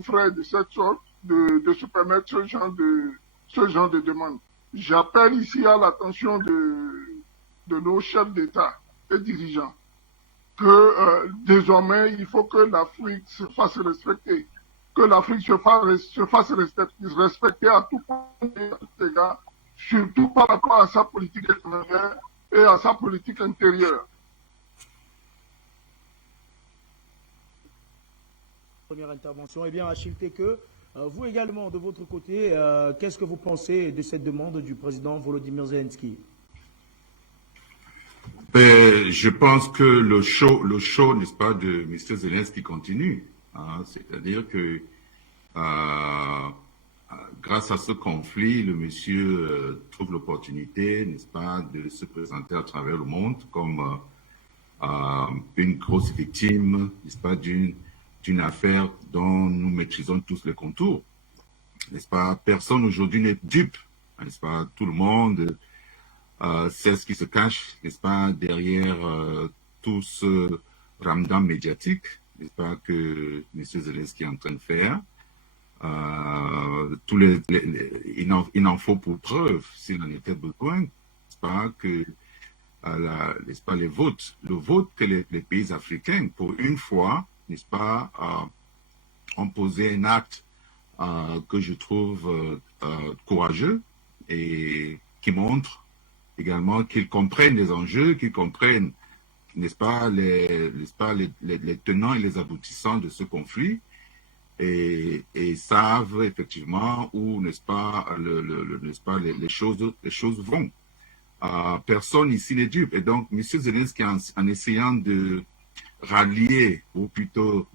nos frères de cette sorte de se permettre ce genre de demande. J'appelle ici à l'attention de nos chefs d'État et dirigeants que désormais, il faut que l'Afrique se fasse respecter, que l'Afrique se fasse respecter à tout point d'égard, surtout par rapport à sa politique étrangère et à sa politique intérieure. Première intervention. Eh bien, Achille Teke, vous également, de votre côté, qu'est-ce que vous pensez de cette demande du président Volodymyr Zelensky? Je pense que le show, n'est-ce pas, de M. Zelensky continue. Hein, c'est-à-dire que grâce à ce conflit, le monsieur trouve l'opportunité, n'est-ce pas, de se présenter à travers le monde comme une grosse victime, n'est-ce pas, d'une affaire dont nous maîtrisons tous les contours. N'est-ce pas? Personne aujourd'hui n'est dupe, n'est-ce pas? Tout le monde sait ce qui se cache, n'est-ce pas, derrière tout ce ramadan médiatique, n'est-ce pas, que M. Zelensky est en train de faire. Il en faut pour preuve, s'il en était besoin, n'est-ce pas, que n'est-ce pas, le vote que les pays africains, pour une fois, n'est-ce pas, ont posé un acte que je trouve courageux et qui montre également qu'ils comprennent les enjeux, qu'ils comprennent, n'est-ce pas, les tenants et les aboutissants de ce conflit et savent effectivement où, n'est-ce pas, n'est-ce pas, les choses vont. Personne ici n'est dupe. Et donc, M. Zelensky, en essayant de rallier, ou plutôt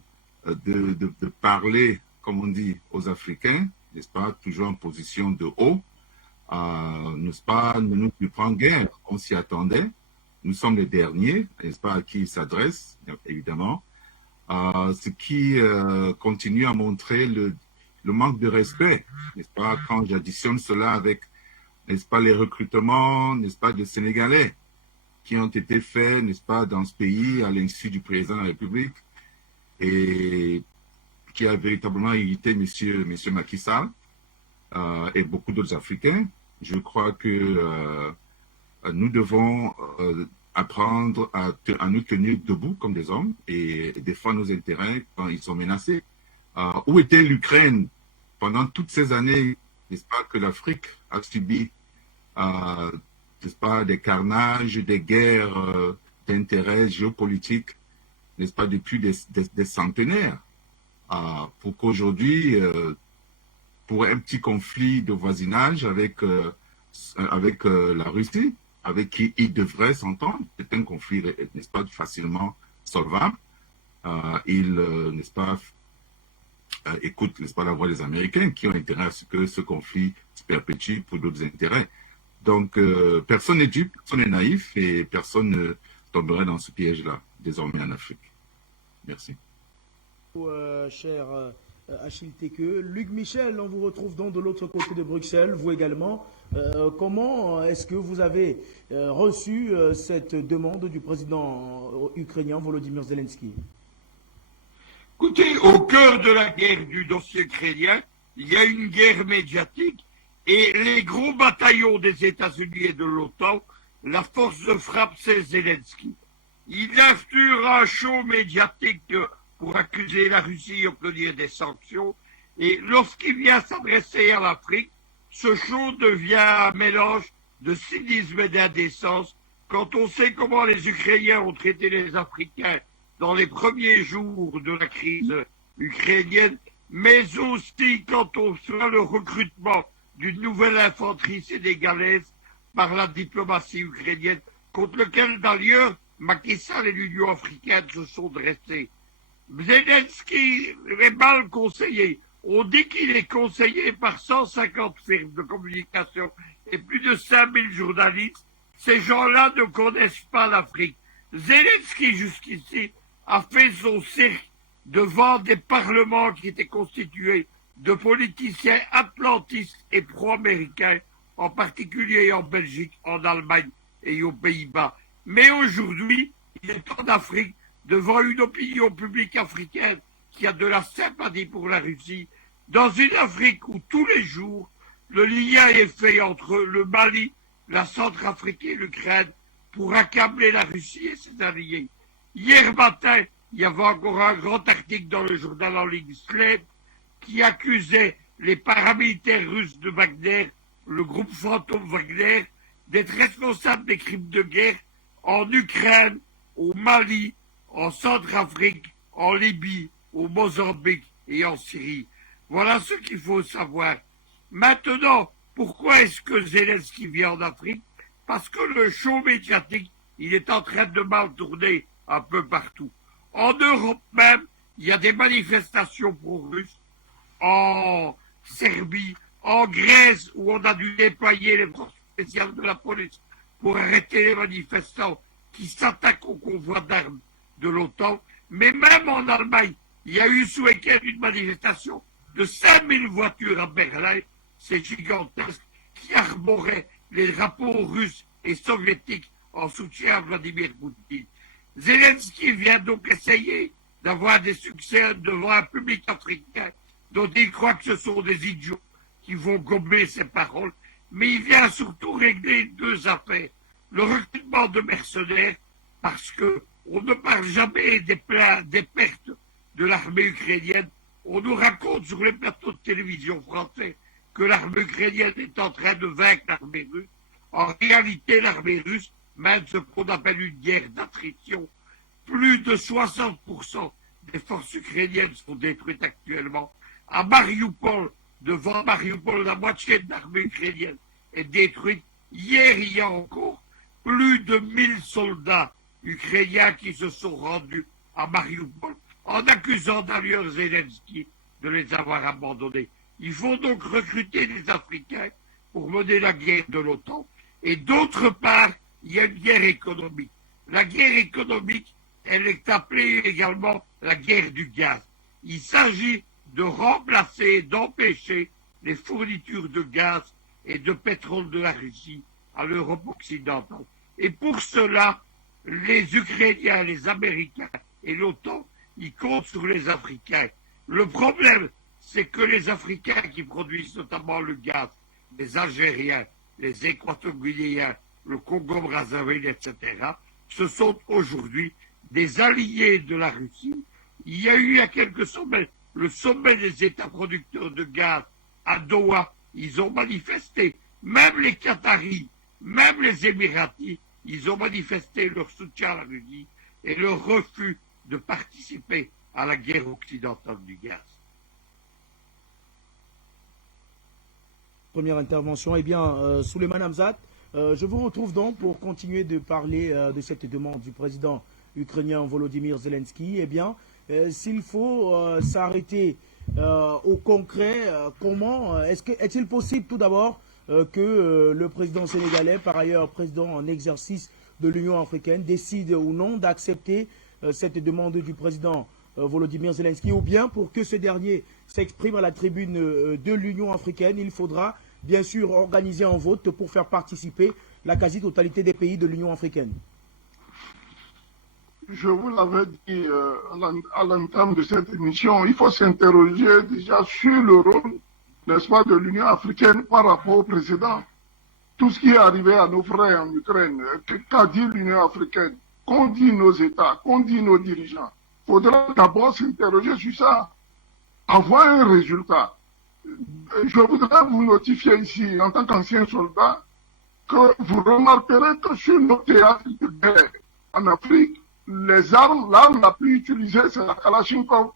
de parler, comme on dit, aux Africains, n'est-ce pas, toujours en position de haut, n'est-ce pas, ne nous prend guère. On s'y attendait. Nous sommes les derniers, n'est-ce pas, à qui il s'adresse, évidemment. Ce qui continue à montrer le manque de respect, n'est-ce pas, quand j'additionne cela avec, n'est-ce pas, les recrutements, n'est-ce pas, de Sénégalais qui ont été faits, n'est-ce pas, dans ce pays à l'insu du président de la République et qui a véritablement irrité M. Macky Sall et beaucoup d'autres Africains. Je crois que nous devons apprendre à nous tenir debout comme des hommes et défendre nos intérêts quand ils sont menacés. Où était l'Ukraine pendant toutes ces années, n'est-ce pas, que l'Afrique a subi n'est-ce pas, des carnages, des guerres d'intérêts géopolitiques, n'est-ce pas, depuis des centenaires, pour qu'aujourd'hui, pour un petit conflit de voisinage avec la Russie, avec qui il devrait s'entendre, c'est un conflit, n'est-ce pas, facilement solvable. N'est-ce pas, écoute, n'est-ce pas, la voix des Américains qui ont intérêt à ce que ce conflit se perpétue pour d'autres intérêts. Donc, personne n'est dupe, personne n'est naïf et personne ne tomberait dans ce piège-là, désormais en Afrique. Merci. Cher Achille Teke, Luc Michel, on vous retrouve donc de l'autre côté de Bruxelles, vous également. Comment est-ce que vous avez reçu cette demande du président ukrainien Volodymyr Zelensky? Écoutez, au cœur de la guerre du dossier ukrainien, il y a une guerre médiatique et les gros bataillons des États-Unis et de l'OTAN, la force de frappe, c'est Zelensky. Il assure un show médiatique pour accuser la Russie, obtenir des sanctions. Et lorsqu'il vient s'adresser à l'Afrique, ce show devient un mélange de cynisme et d'indécence quand on sait comment les Ukrainiens ont traité les Africains dans les premiers jours de la crise ukrainienne, mais aussi quand on fait le recrutement d'une nouvelle infanterie sénégalaise par la diplomatie ukrainienne, contre lequel d'ailleurs Macky Sall et l'Union africaine se sont dressés. Zelensky est mal conseillé. On dit qu'il est conseillé par 150 firmes de communication et plus de 5000 journalistes. Ces gens-là ne connaissent pas l'Afrique. Zelensky, jusqu'ici, a fait son cirque devant des parlements qui étaient constitués de politiciens atlantistes et pro-américains, en particulier en Belgique, en Allemagne et aux Pays-Bas. Mais aujourd'hui, il est en Afrique, devant une opinion publique africaine qui a de la sympathie pour la Russie, dans une Afrique où tous les jours, le lien est fait entre le Mali, la Centrafrique et l'Ukraine pour accabler la Russie et ses alliés. Hier matin, il y avait encore un grand article dans le journal en ligne Slate qui accusait les paramilitaires russes de Wagner, le groupe fantôme Wagner, d'être responsables des crimes de guerre en Ukraine, au Mali, en Centrafrique, en Libye, au Mozambique et en Syrie. Voilà ce qu'il faut savoir. Maintenant, pourquoi est-ce que Zelensky vient en Afrique? Parce que le show médiatique, il est en train de mal tourner un peu partout. En Europe même, il y a des manifestations pro-russes, en Serbie, en Grèce, où on a dû déployer les forces spéciales de la police pour arrêter les manifestants qui s'attaquent au convoi d'armes de l'OTAN. Mais même en Allemagne, il y a eu ce week-end une manifestation de 5000 voitures à Berlin, c'est gigantesque, qui arboraient les drapeaux russes et soviétiques en soutien à Vladimir Poutine. Zelensky vient donc essayer d'avoir des succès devant un public africain dont il croit que ce sont des idiots qui vont gommer ses paroles, mais il vient surtout régler deux affaires. Le recrutement de mercenaires, parce que on ne parle jamais des pertes de l'armée ukrainienne. On nous raconte sur les plateaux de télévision français que l'armée ukrainienne est en train de vaincre l'armée russe. En réalité, l'armée russe mène ce qu'on appelle une guerre d'attrition. Plus de 60% des forces ukrainiennes sont détruites actuellement. À Mariupol, devant Mariupol, la moitié de l'armée ukrainienne est détruite. Hier, il y a encore plus de 1000 soldats ukrainiens qui se sont rendus à Mariupol, en accusant d'ailleurs Zelensky de les avoir abandonnés. Il faut donc recruter des Africains pour mener la guerre de l'OTAN. Et d'autre part, il y a une guerre économique. La guerre économique, elle est appelée également la guerre du gaz. Il s'agit de remplacer, d'empêcher les fournitures de gaz et de pétrole de la Russie à l'Europe occidentale. Et pour cela, les Ukrainiens, les Américains et l'OTAN, ils comptent sur les Africains. Le problème, c'est que les Africains qui produisent notamment le gaz, les Algériens, les Équato-Guinéens, le Congo-Brazzaville, etc., ce sont aujourd'hui des alliés de la Russie. Il y a eu il y a quelques semaines le sommet des États producteurs de gaz à Doha. Ils ont manifesté, même les Qataris, même les Émiratis, ils ont manifesté leur soutien à la Russie et leur refus de participer à la guerre occidentale du gaz. Première intervention. Eh bien, Souleymane Hamzat, je vous retrouve donc pour continuer de parler de cette demande du président ukrainien Volodymyr Zelensky. Eh bien, s'il faut s'arrêter au concret, comment est-il possible tout d'abord que le président sénégalais, par ailleurs président en exercice de l'Union africaine, décide ou non d'accepter cette demande du président Volodymyr Zelensky, ou bien pour que ce dernier s'exprime à la tribune de l'Union africaine, il faudra bien sûr organiser un vote pour faire participer la quasi-totalité des pays de l'Union africaine. Je vous l'avais dit à l'entame de cette émission, il faut s'interroger déjà sur le rôle, n'est-ce pas, de l'Union africaine par rapport au précédent. Tout ce qui est arrivé à nos frères en Ukraine, qu'a dit l'Union africaine, qu'ont dit nos États, qu'ont dit nos dirigeants. Il faudra d'abord s'interroger sur ça, avoir un résultat. Je voudrais vous notifier ici, en tant qu'ancien soldat, que vous remarquerez que sur nos théâtres de guerre en Afrique, l'arme la plus utilisée, c'est la Kalachnikov.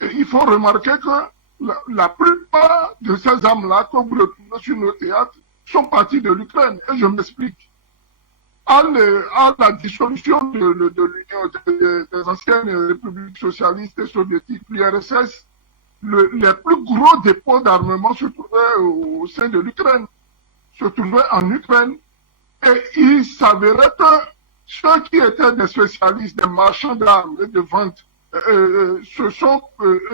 Et il faut remarquer que la plupart de ces armes-là que vous retrouvez sur nos théâtres sont parties de l'Ukraine. Et je m'explique. À la dissolution de l'Union des anciennes républiques socialistes et soviétiques, l'URSS, les plus gros dépôts d'armement se trouvaient au sein de l'Ukraine, se trouvaient en Ukraine. Et il s'avérait que ceux qui étaient des spécialistes, des marchands d'armes et de vente, se sont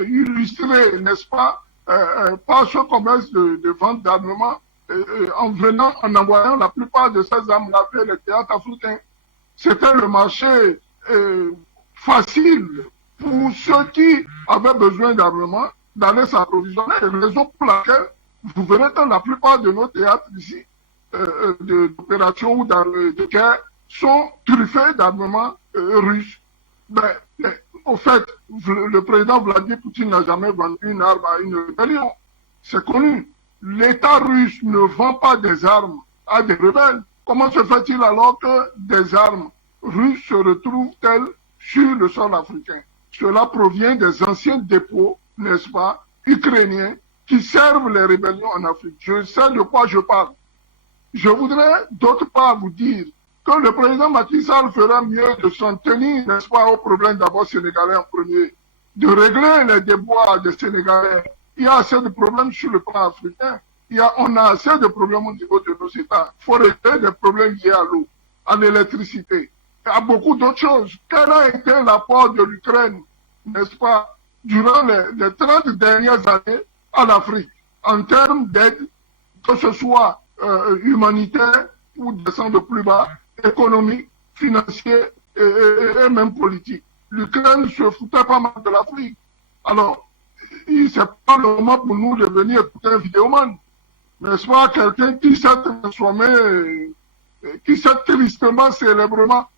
illustrés, n'est-ce pas, par ce commerce de vente d'armement, en envoyant la plupart de ces armes-là vers les théâtres africains. C'était le marché facile pour ceux qui avaient besoin d'armement d'aller s'approvisionner. Raison pour laquelle vous verrez que la plupart de nos théâtres ici, d'opérations ou de guerre, sont truffés d'armement russe. Mais, au fait, le président Vladimir Poutine n'a jamais vendu une arme à une rébellion. C'est connu. L'État russe ne vend pas des armes à des rebelles. Comment se fait-il alors que des armes russes se retrouvent-elles sur le sol africain? Cela provient des anciens dépôts, n'est-ce pas, ukrainiens, qui servent les rébellions en Afrique. Je sais de quoi je parle. Je voudrais d'autre part vous dire que le président Macky Sall fera mieux de s'en tenir, n'est-ce pas, aux problèmes d'abord sénégalais en premier, de régler les déboires des Sénégalais. Il y a assez de problèmes sur le plan africain. On a assez de problèmes au niveau de nos États. Il faut régler des problèmes liés à l'eau, à l'électricité, à beaucoup d'autres choses. Quel a été l'apport de l'Ukraine, n'est-ce pas, durant les 30 dernières années à l'Afrique, en termes d'aide, que ce soit humanitaire ou descendre plus bas, économique, financier et même politique. L'Ukraine se foutait pas mal de l'Afrique. Alors, c'est pas le moment pour nous de venir écouter un vidéoman. N'est-ce pas, quelqu'un qui s'est transformé, qui s'est tristement, célèbrement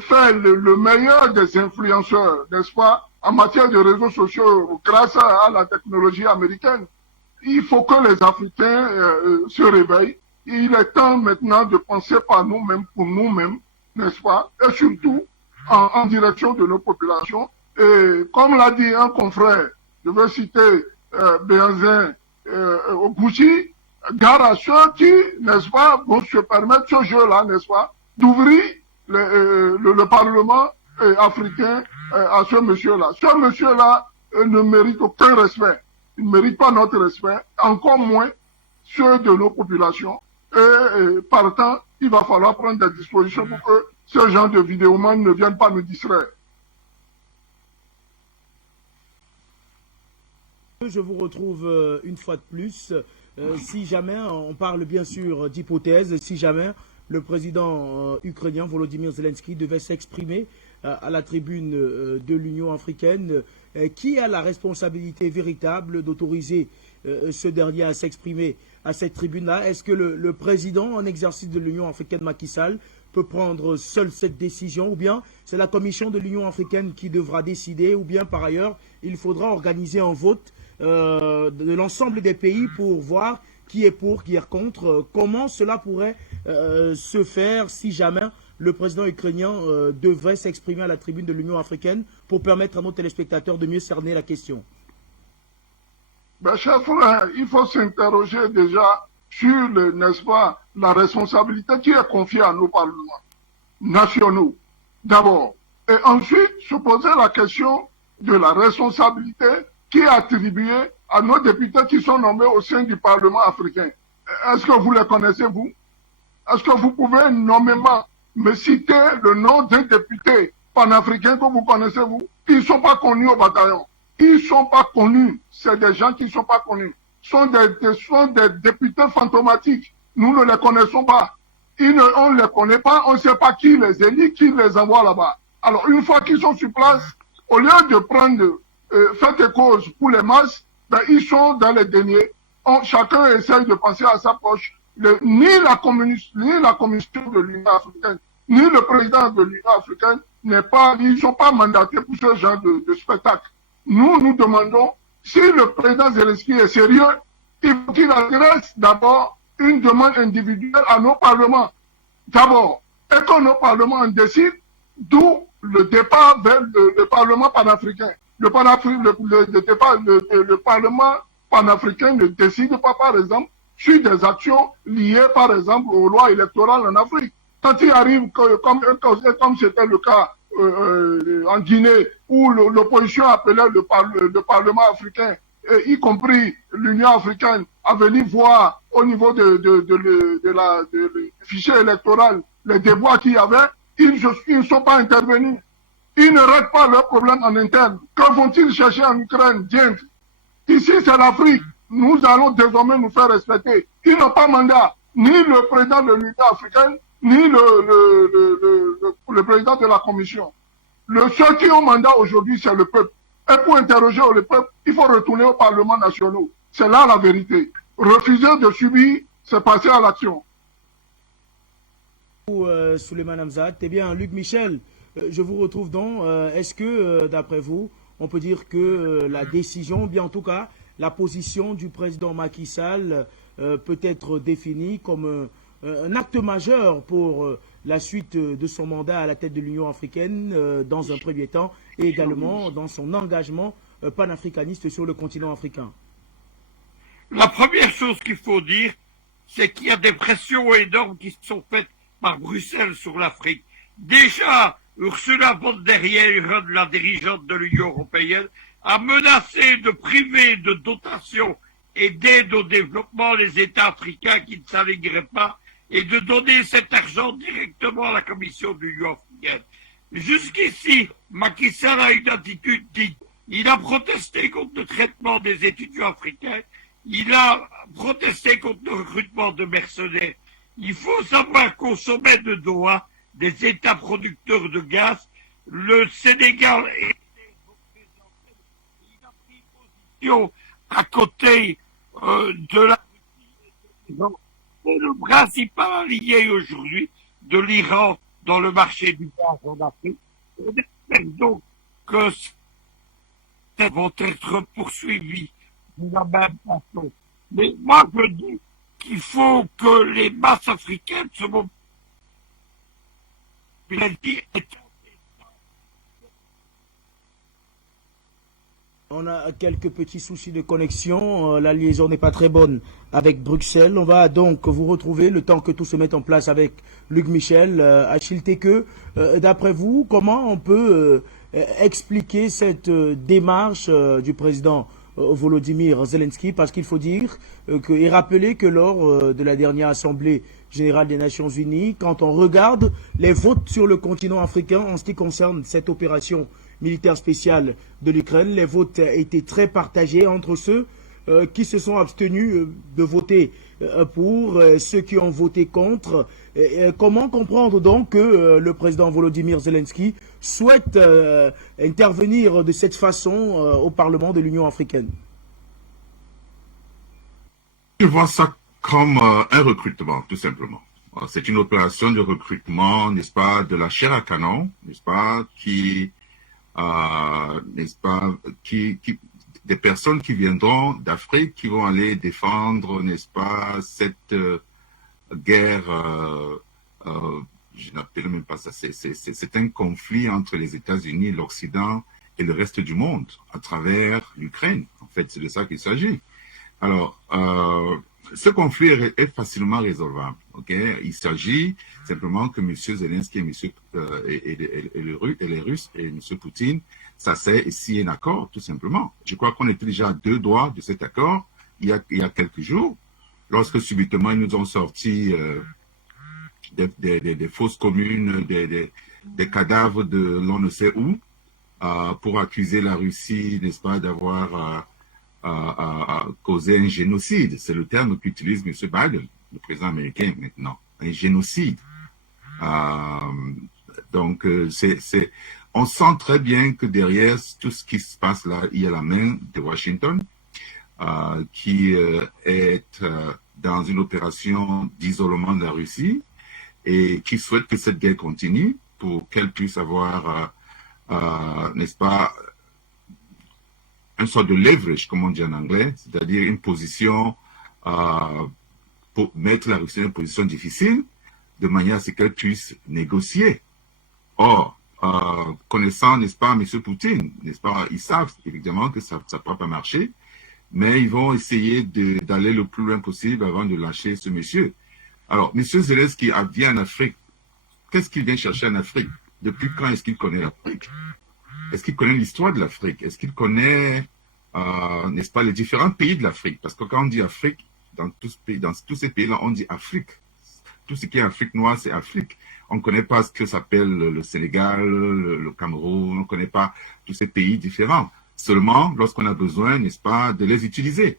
fait le meilleur des influenceurs, n'est-ce pas, en matière de réseaux sociaux grâce à la technologie américaine. Il faut que les Africains se réveillent. Il est temps maintenant de penser par nous-mêmes, pour nous-mêmes, n'est-ce pas, et surtout en direction de nos populations. Et comme l'a dit un confrère, je veux citer Béanzin Oguchi, gare à ceux qui, n'est-ce pas, vont se permettre ce jeu-là, n'est-ce pas, d'ouvrir le Parlement africain à ce monsieur-là. Ce monsieur-là ne mérite aucun respect. Il ne mérite pas notre respect, encore moins ceux de nos populations. Et partant, il va falloir prendre des dispositions pour que ce genre de vidéoman ne viennent pas nous distraire. Je vous retrouve une fois de plus. Si jamais, on parle bien sûr d'hypothèse, si jamais le président ukrainien Volodymyr Zelensky devait s'exprimer à la tribune de l'Union africaine, qui a la responsabilité véritable d'autoriser ce dernier à s'exprimer à cette tribune-là? Est-ce que le président en exercice de l'Union africaine, Macky Sall, peut prendre seul cette décision, ou bien c'est la commission de l'Union africaine qui devra décider, ou bien par ailleurs, il faudra organiser un vote de l'ensemble des pays pour voir qui est pour, qui est contre? Comment cela pourrait se faire si jamais le président ukrainien devrait s'exprimer à la tribune de l'Union africaine pour permettre à nos téléspectateurs de mieux cerner la question? Ben, cher frère, il faut s'interroger déjà sur, n'est-ce pas, la responsabilité qui est confiée à nos parlements nationaux, d'abord. Et ensuite, se poser la question de la responsabilité qui est attribuée à nos députés qui sont nommés au sein du Parlement africain. Est-ce que vous les connaissez, vous? Est-ce que vous pouvez nommément me citer le nom d'un député panafricain que vous connaissez, vous? Ils ne sont pas connus au bataillon. Ils ne sont pas connus. C'est des gens qui ne sont pas connus. Ce sont des députés fantomatiques. Nous ne les connaissons pas. On ne les connaît pas. On ne sait pas qui les élit, qui les envoie là-bas. Alors, une fois qu'ils sont sur place, au lieu de prendre fait et cause pour les masses, ben, ils sont dans les deniers. Chacun essaye de penser à sa poche. Ni la commission de l'Union africaine, ni le président de l'Union africaine ils ne sont pas mandatés pour ce genre de spectacle. Nous demandons, si le président Zelensky est sérieux, il faut qu'il adresse d'abord une demande individuelle à nos parlements. D'abord, et que nos parlements en décident, d'où le départ vers le Parlement panafricain. Le Parlement panafricain ne décide pas, par exemple, sur des actions liées, par exemple, aux lois électorales en Afrique. Quand il arrive, comme c'était le cas en Guinée, où l'opposition appelait le Parlement africain, y compris l'Union africaine, à venir voir au niveau du fichier électoral les déboires qu'il y avait, ils ne sont pas intervenus. Ils ne règlent pas leurs problèmes en interne. Que vont-ils chercher en Ukraine? Bien. Ici, c'est l'Afrique. Nous allons désormais nous faire respecter. Ils n'ont pas mandat, ni le président de l'Union africaine, ni le président de la Commission. Ceux qui ont mandat aujourd'hui, c'est le peuple. Et pour interroger le peuple, il faut retourner au Parlement national. C'est là la vérité. Refuser de subir, c'est passer à l'action. Souleymane Hamzat. Eh bien, Luc Michel, je vous retrouve donc. Est-ce que, d'après vous, on peut dire que la décision, bien en tout cas, la position du président Macky Sall peut être définie comme un acte majeur pour la suite de son mandat à la tête de l'Union africaine dans un premier temps et également dans son engagement panafricaniste sur le continent africain? La première chose qu'il faut dire, c'est qu'il y a des pressions énormes qui sont faites par Bruxelles sur l'Afrique. Déjà, Ursula von der Leyen, la dirigeante de l'Union européenne, a menacé de priver de dotation et d'aide au développement les États africains qui ne s'aligneraient pas et de donner cet argent directement à la Commission de l'Union africaine. Jusqu'ici, Macky Sall a une attitude digne. Il a protesté contre le traitement des étudiants africains. Il a protesté contre le recrutement de mercenaires. Il faut savoir qu'au sommet de Doha, des États producteurs de gaz, le Sénégal est représenté. Il a pris position à côté de la Russie. C'est le principal allié aujourd'hui de l'Iran dans le marché du gaz en Afrique. On espère donc que ces vont être poursuivis de la même façon. Mais moi, je dis qu'il faut que les masses africaines se mobilisent. On a quelques petits soucis de connexion. La liaison n'est pas très bonne avec Bruxelles. On va donc vous retrouver le temps que tout se mette en place avec Luc Michel. Achille Teke, d'après vous, comment on peut expliquer cette démarche du président Volodymyr Zelensky? Parce qu'il faut dire et rappeler que lors de la dernière Assemblée générale des Nations Unies, quand on regarde les votes sur le continent africain en ce qui concerne cette opération militaire spéciale de l'Ukraine, les votes étaient très partagés entre ceux qui se sont abstenus de voter pour, ceux qui ont voté contre. Comment comprendre donc que le président Volodymyr Zelensky souhaite intervenir de cette façon au Parlement de l'Union africaine? Je vois ça comme un recrutement, tout simplement. C'est une opération de recrutement, n'est-ce pas, de la chair à canon, n'est-ce pas, des personnes qui viendront d'Afrique, qui vont aller défendre, n'est-ce pas, cette guerre, je n'appelle même pas ça, c'est un conflit entre les États-Unis, l'Occident et le reste du monde, à travers l'Ukraine. En fait, c'est de ça qu'il s'agit. Alors, ce conflit est facilement résolvable. Okay? Il s'agit simplement que M. Zelensky et les Russes et M. Poutine s'asseyent et signent un accord, tout simplement. Je crois qu'on était déjà à 2 doigts de cet accord il y a quelques jours, lorsque subitement ils nous ont sorti des fausses communes, des cadavres de l'on ne sait où, pour accuser la Russie, n'est-ce pas, d'avoir causé un génocide. C'est le terme qu'utilise M. Biden, le président américain maintenant, un génocide. Donc, on sent très bien que derrière tout ce qui se passe là, il y a la main de Washington qui est dans une opération d'isolement de la Russie et qui souhaite que cette guerre continue pour qu'elle puisse avoir, n'est-ce pas, une sorte de leverage, comme on dit en anglais, c'est-à-dire une position pour mettre la Russie dans une position difficile, de manière à ce qu'elle puisse négocier. Or, connaissant, n'est-ce pas, M. Poutine, n'est-ce pas, ils savent évidemment que ça ne va pas marcher, mais ils vont essayer d'aller le plus loin possible avant de lâcher ce monsieur. Alors, M. Zelensky vient en Afrique. Qu'est-ce qu'il vient chercher en Afrique? Depuis quand est-ce qu'il connaît l'Afrique? Est-ce qu'il connaît l'histoire de l'Afrique? Est-ce qu'il connaît, n'est-ce pas, les différents pays de l'Afrique? Parce que quand on dit Afrique, dans tous ces pays-là, on dit Afrique. Tout ce qui est Afrique noire, c'est Afrique. On ne connaît pas ce que s'appelle le Sénégal, le Cameroun, on ne connaît pas tous ces pays différents. Seulement, lorsqu'on a besoin, n'est-ce pas, de les utiliser.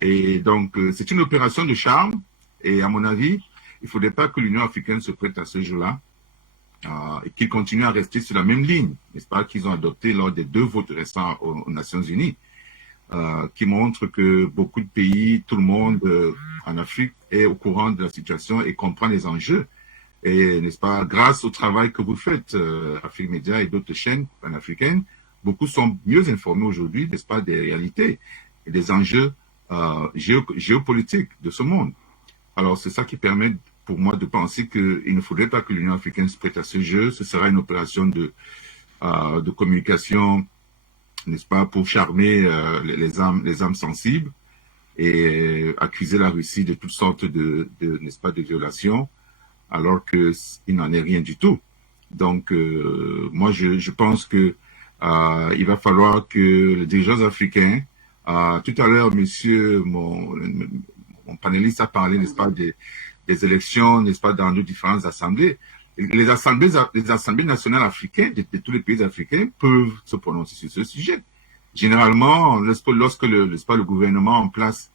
Et donc, c'est une opération de charme. Et à mon avis, il ne faudrait pas que l'Union africaine se prête à ce jeu-là. et qu'ils continuent à rester sur la même ligne, n'est-ce pas, qu'ils ont adopté lors des 2 votes récents aux Nations Unies, qui montrent que beaucoup de pays, tout le monde en Afrique est au courant de la situation et comprend les enjeux. Et, n'est-ce pas, grâce au travail que vous faites, Afrique Média et d'autres chaînes panafricaines, beaucoup sont mieux informés aujourd'hui, n'est-ce pas, des réalités et des enjeux géopolitiques de ce monde. Alors, c'est ça qui permet pour moi de penser qu'il ne faudrait pas que l'Union africaine se prête à ce jeu. Ce sera une opération de communication, n'est-ce pas, pour charmer les âmes sensibles et accuser la Russie de toutes sortes n'est-ce pas, de violations, alors qu'il n'en est rien du tout. Donc, moi, je pense que il va falloir que les dirigeants africains, tout à l'heure, mon panéliste a parlé, n'est-ce pas, des élections, n'est-ce pas, dans nos différentes assemblées. Les assemblées nationales africaines de tous les pays africains peuvent se prononcer sur ce sujet. Généralement, lorsque le gouvernement en place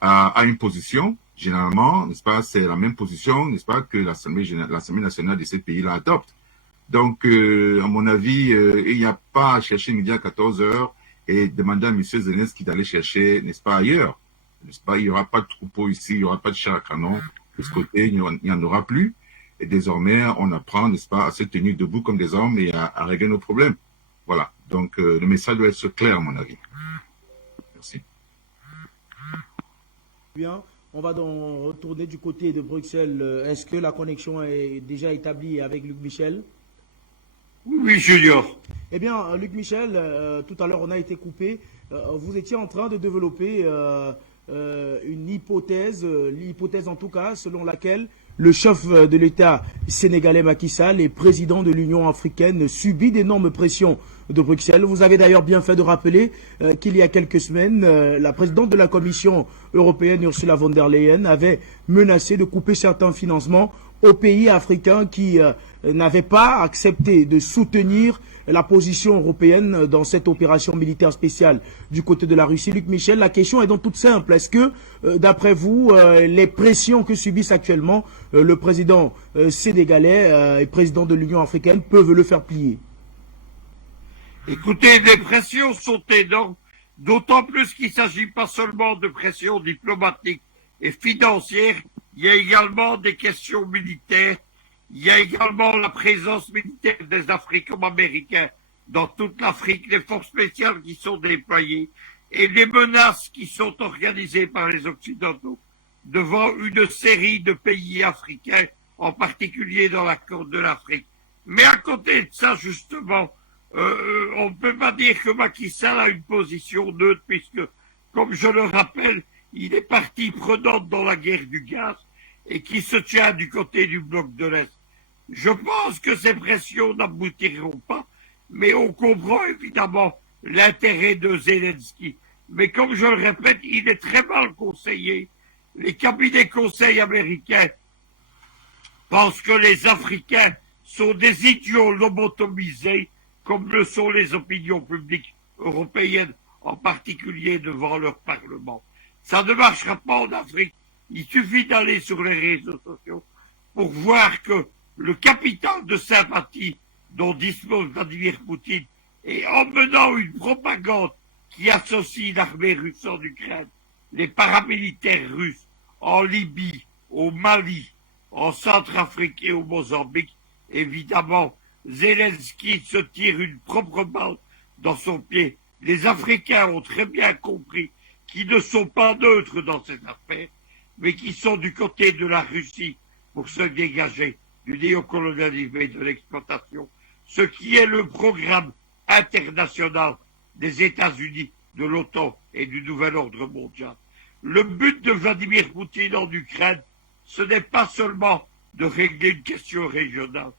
a une position, généralement, n'est-ce pas, c'est la même position, n'est-ce pas, que l'Assemblée nationale de ces pays-là adopte. Donc, à mon avis, il n'y a pas à chercher midi à 14 heures et demander à M. Zelensky d'aller chercher, n'est-ce pas, ailleurs. N'est-ce pas, il n'y aura pas de troupeau ici, il n'y aura pas de char à canon. De ce côté, il n'y en aura plus. Et désormais, on apprend, n'est-ce pas, à se tenir debout comme des hommes et à régler nos problèmes. Voilà. Donc, le message doit être clair, à mon avis. Merci. Bien. On va donc retourner du côté de Bruxelles. Est-ce que la connexion est déjà établie avec Luc Michel? Oui, Junior. Eh bien, Luc Michel, tout à l'heure, on a été coupé. Vous étiez en train de développer une hypothèse, l'hypothèse en tout cas, selon laquelle le chef de l'État sénégalais Macky Sall et président de l'Union africaine subit d'énormes pressions de Bruxelles. Vous avez d'ailleurs bien fait de rappeler qu'il y a quelques semaines, la présidente de la Commission européenne, Ursula von der Leyen, avait menacé de couper certains financements aux pays africains qui n'avaient pas accepté de soutenir la position européenne dans cette opération militaire spéciale du côté de la Russie. Luc Michel, la question est donc toute simple. Est-ce que, d'après vous, les pressions que subissent actuellement le président sénégalais et président de l'Union africaine peuvent le faire plier? Écoutez, les pressions sont énormes, d'autant plus qu'il ne s'agit pas seulement de pressions diplomatiques et financières, il y a également des questions militaires, il y a également la présence militaire des Africains-Américains dans toute l'Afrique, les forces spéciales qui sont déployées et les menaces qui sont organisées par les Occidentaux devant une série de pays africains, en particulier dans la Corne de l'Afrique. Mais à côté de ça, justement, on ne peut pas dire que Macky Sall a une position neutre, puisque, comme je le rappelle, il est partie prenante dans la guerre du gaz et qui se tient du côté du bloc de l'Est. Je pense que ces pressions n'aboutiront pas, mais on comprend évidemment l'intérêt de Zelensky. Mais comme je le répète, il est très mal conseillé. Les cabinets conseils américains pensent que les Africains sont des idiots lobotomisés, comme le sont les opinions publiques européennes, en particulier devant leur Parlement. Ça ne marchera pas en Afrique. Il suffit d'aller sur les réseaux sociaux pour voir que le capital de sympathie dont dispose Vladimir Poutine, et en menant une propagande qui associe l'armée russe en Ukraine, les paramilitaires russes en Libye, au Mali, en Centrafrique et au Mozambique, évidemment, Zelensky se tire une propre balle dans son pied. Les Africains ont très bien compris qu'ils ne sont pas neutres dans cette affaire, mais qui sont du côté de la Russie pour se dégager du néocolonialisme et de l'exploitation, ce qui est le programme international des États-Unis, de l'OTAN et du nouvel ordre mondial. Le but de Vladimir Poutine en Ukraine, ce n'est pas seulement de régler une question régionale.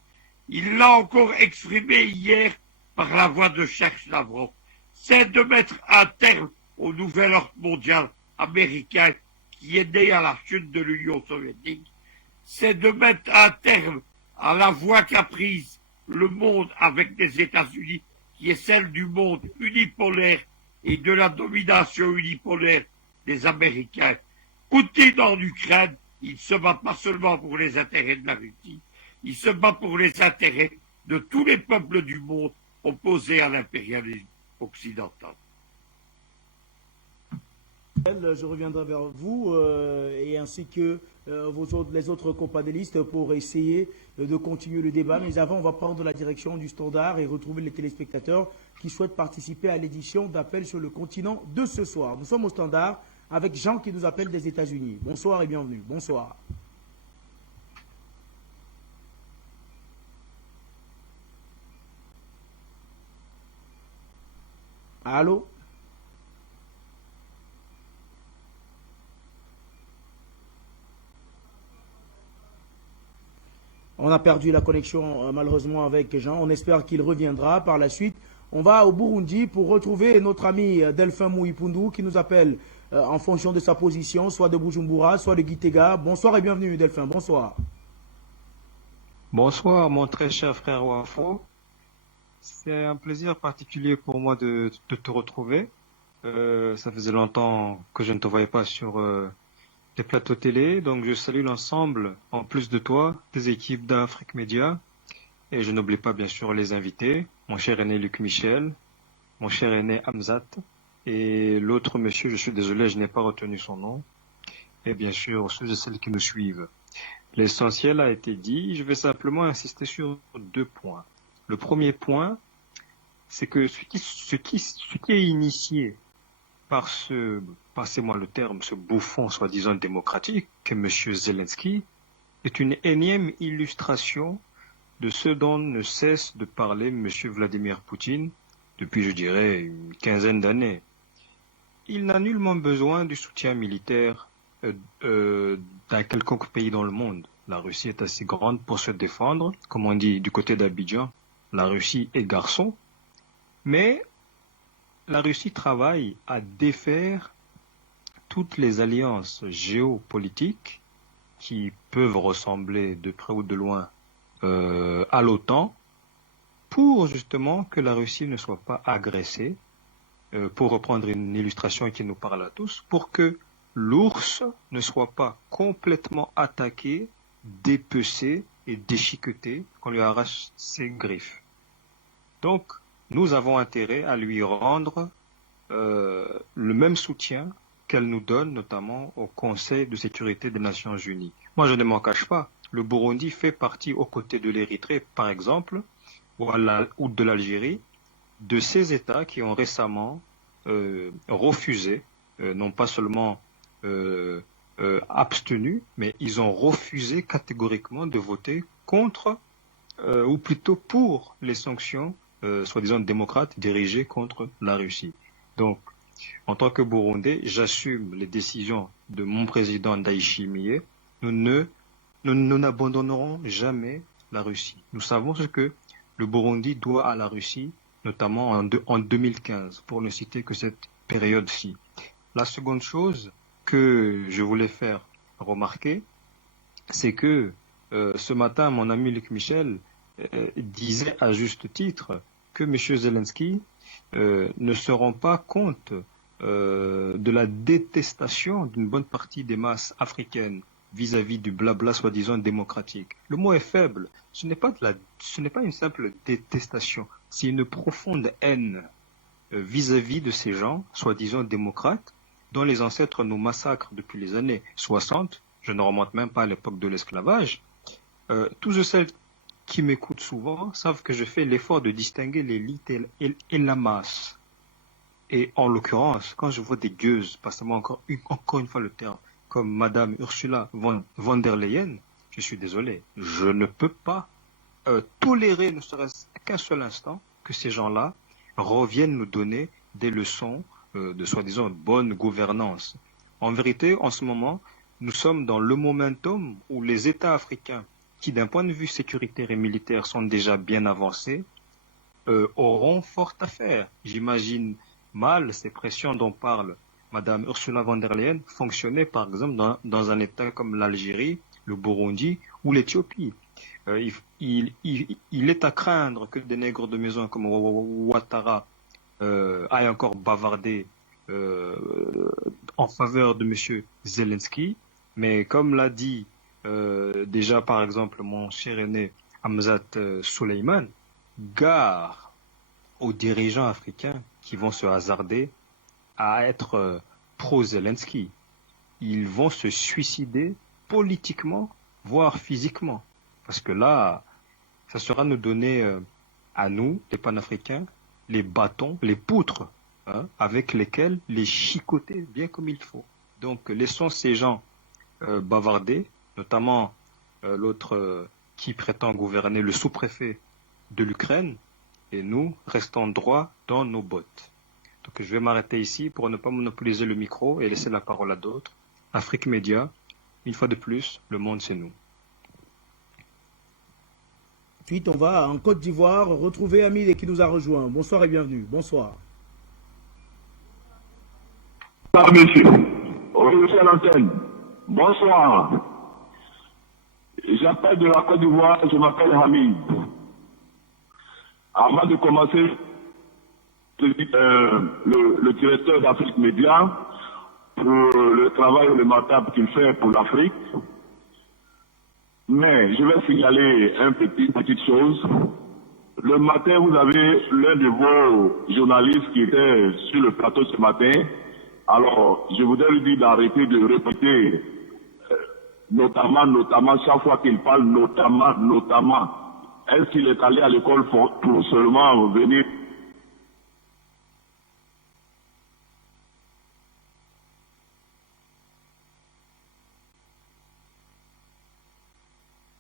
Il l'a encore exprimé hier par la voix de Serge Lavrov. C'est de mettre un terme au nouvel ordre mondial américain qui est né à la chute de l'Union soviétique. C'est de mettre un terme à la voie qu'a prise le monde avec les États-Unis, qui est celle du monde unipolaire et de la domination unipolaire des Américains. Poutine en Ukraine, il ne se bat pas seulement pour les intérêts de la Russie, Il se bat pour les intérêts de tous les peuples du monde opposés à l'impérialisme occidental. Je reviendrai vers vous et ainsi que les autres companélistes pour essayer de continuer le débat. Mais avant, on va prendre la direction du standard et retrouver les téléspectateurs qui souhaitent participer à l'édition d'Appel sur le continent de ce soir. Nous sommes au standard avec Jean qui nous appelle des États-Unis. Bonsoir et bienvenue. Bonsoir. Allô? On a perdu la connexion malheureusement avec Jean. On espère qu'il reviendra par la suite. On va au Burundi pour retrouver notre ami Delphin Mouipundu qui nous appelle en fonction de sa position, soit de Bujumbura, soit de Gitega. Bonsoir et bienvenue Delphin. Bonsoir. Bonsoir mon très cher frère Wafo. C'est un plaisir particulier pour moi de te retrouver. Ça faisait longtemps que je ne te voyais pas sur les plateaux télé, donc je salue l'ensemble, en plus de toi, des équipes d'Afrique Média, et je n'oublie pas bien sûr les invités, mon cher aîné Luc Michel, mon cher aîné Hamzat, et l'autre monsieur, je suis désolé, je n'ai pas retenu son nom, et bien sûr ceux et celles qui nous suivent. L'essentiel a été dit, je vais simplement insister sur 2 points. Le premier point, c'est que ce qui est initié par passez-moi le terme, ce bouffon soi-disant démocratique que M. Zelensky est une énième illustration de ce dont ne cesse de parler M. Vladimir Poutine depuis, je dirais, une quinzaine d'années. Il n'a nullement besoin du soutien militaire d'un quelconque pays dans le monde. La Russie est assez grande pour se défendre, comme on dit du côté d'Abidjan. La Russie est garçon, mais la Russie travaille à défaire toutes les alliances géopolitiques qui peuvent ressembler de près ou de loin à l'OTAN pour justement que la Russie ne soit pas agressée, pour reprendre une illustration qui nous parle à tous, pour que l'ours ne soit pas complètement attaqué, dépecé et déchiqueté, qu'on lui arrache ses griffes. Donc, nous avons intérêt à lui rendre le même soutien qu'elle nous donne, notamment au Conseil de sécurité des Nations Unies. Moi, je ne m'en cache pas. Le Burundi fait partie, aux côtés de l'Érythrée, par exemple, ou de l'Algérie, de ces États qui ont récemment refusé, non pas seulement abstenus, mais ils ont refusé catégoriquement de voter contre, ou plutôt pour les sanctions soi-disant démocrates dirigées contre la Russie. Donc, en tant que Burundais, j'assume les décisions de mon président Ndayishimiye. Nous n'abandonnerons jamais la Russie. Nous savons ce que le Burundi doit à la Russie, notamment en 2015, pour ne citer que cette période-ci. La seconde chose que je voulais faire remarquer, c'est que ce matin, mon ami Luc Michel disait à juste titre que M. Zelensky ne se rend pas compte de la détestation d'une bonne partie des masses africaines vis-à-vis du blabla soi-disant démocratique. Le mot est faible. Ce n'est pas une simple détestation, c'est une profonde haine vis-à-vis de ces gens soi-disant démocrates dont les ancêtres nous massacrent depuis les années 60. Je ne remonte même pas à l'époque de l'esclavage. Tous ceux qui m'écoutent souvent savent que je fais l'effort de distinguer l'élite et la masse. Et en l'occurrence, quand je vois des gueuses, passez-moi encore une fois le terme, comme Madame Ursula von der Leyen, je suis désolé, je ne peux pas tolérer, ne serait-ce qu'un seul instant, que ces gens-là reviennent nous donner des leçons de soi-disant bonne gouvernance. En vérité, en ce moment, nous sommes dans le momentum où les États africains, qui d'un point de vue sécuritaire et militaire sont déjà bien avancés, auront fort à faire. J'imagine mal ces pressions dont parle Madame Ursula von der Leyen fonctionner par exemple dans un État comme l'Algérie, le Burundi ou l'Éthiopie. Il est à craindre que des nègres de maison comme Ouattara aillent encore bavarder en faveur de M. Zelensky, mais comme l'a dit déjà, par exemple, mon cher aîné Hamzat Suleiman, gare aux dirigeants africains qui vont se hasarder à être pro-Zelensky. Ils vont se suicider politiquement, voire physiquement. Parce que là, ça sera nous donner à nous, les panafricains, les bâtons, les poutres, avec lesquels les chicoter bien comme il faut. Donc laissons ces gens bavarder, notamment l'autre qui prétend gouverner, le sous-préfet de l'Ukraine, et nous restons droits dans nos bottes. Donc je vais m'arrêter ici pour ne pas monopoliser le micro et laisser la parole à d'autres. Afrique Média, une fois de plus, le monde c'est nous. Ensuite, on va en Côte d'Ivoire retrouver Hamid qui nous a rejoint. Bonsoir et bienvenue. Bonsoir. Bonsoir, monsieur. Oui, monsieur à l'antenne. Bonsoir. J'appelle de la Côte d'Ivoire, je m'appelle Hamid. Avant de commencer, le directeur d'Afrique Média, pour le travail remarquable qu'il fait pour l'Afrique. Mais je vais signaler une petite chose. Le matin, vous avez l'un de vos journalistes qui était sur le plateau ce matin. Alors, je voudrais lui dire d'arrêter de répéter, notamment, chaque fois qu'il parle, notamment. Est-ce qu'il est allé à l'école pour seulement venir?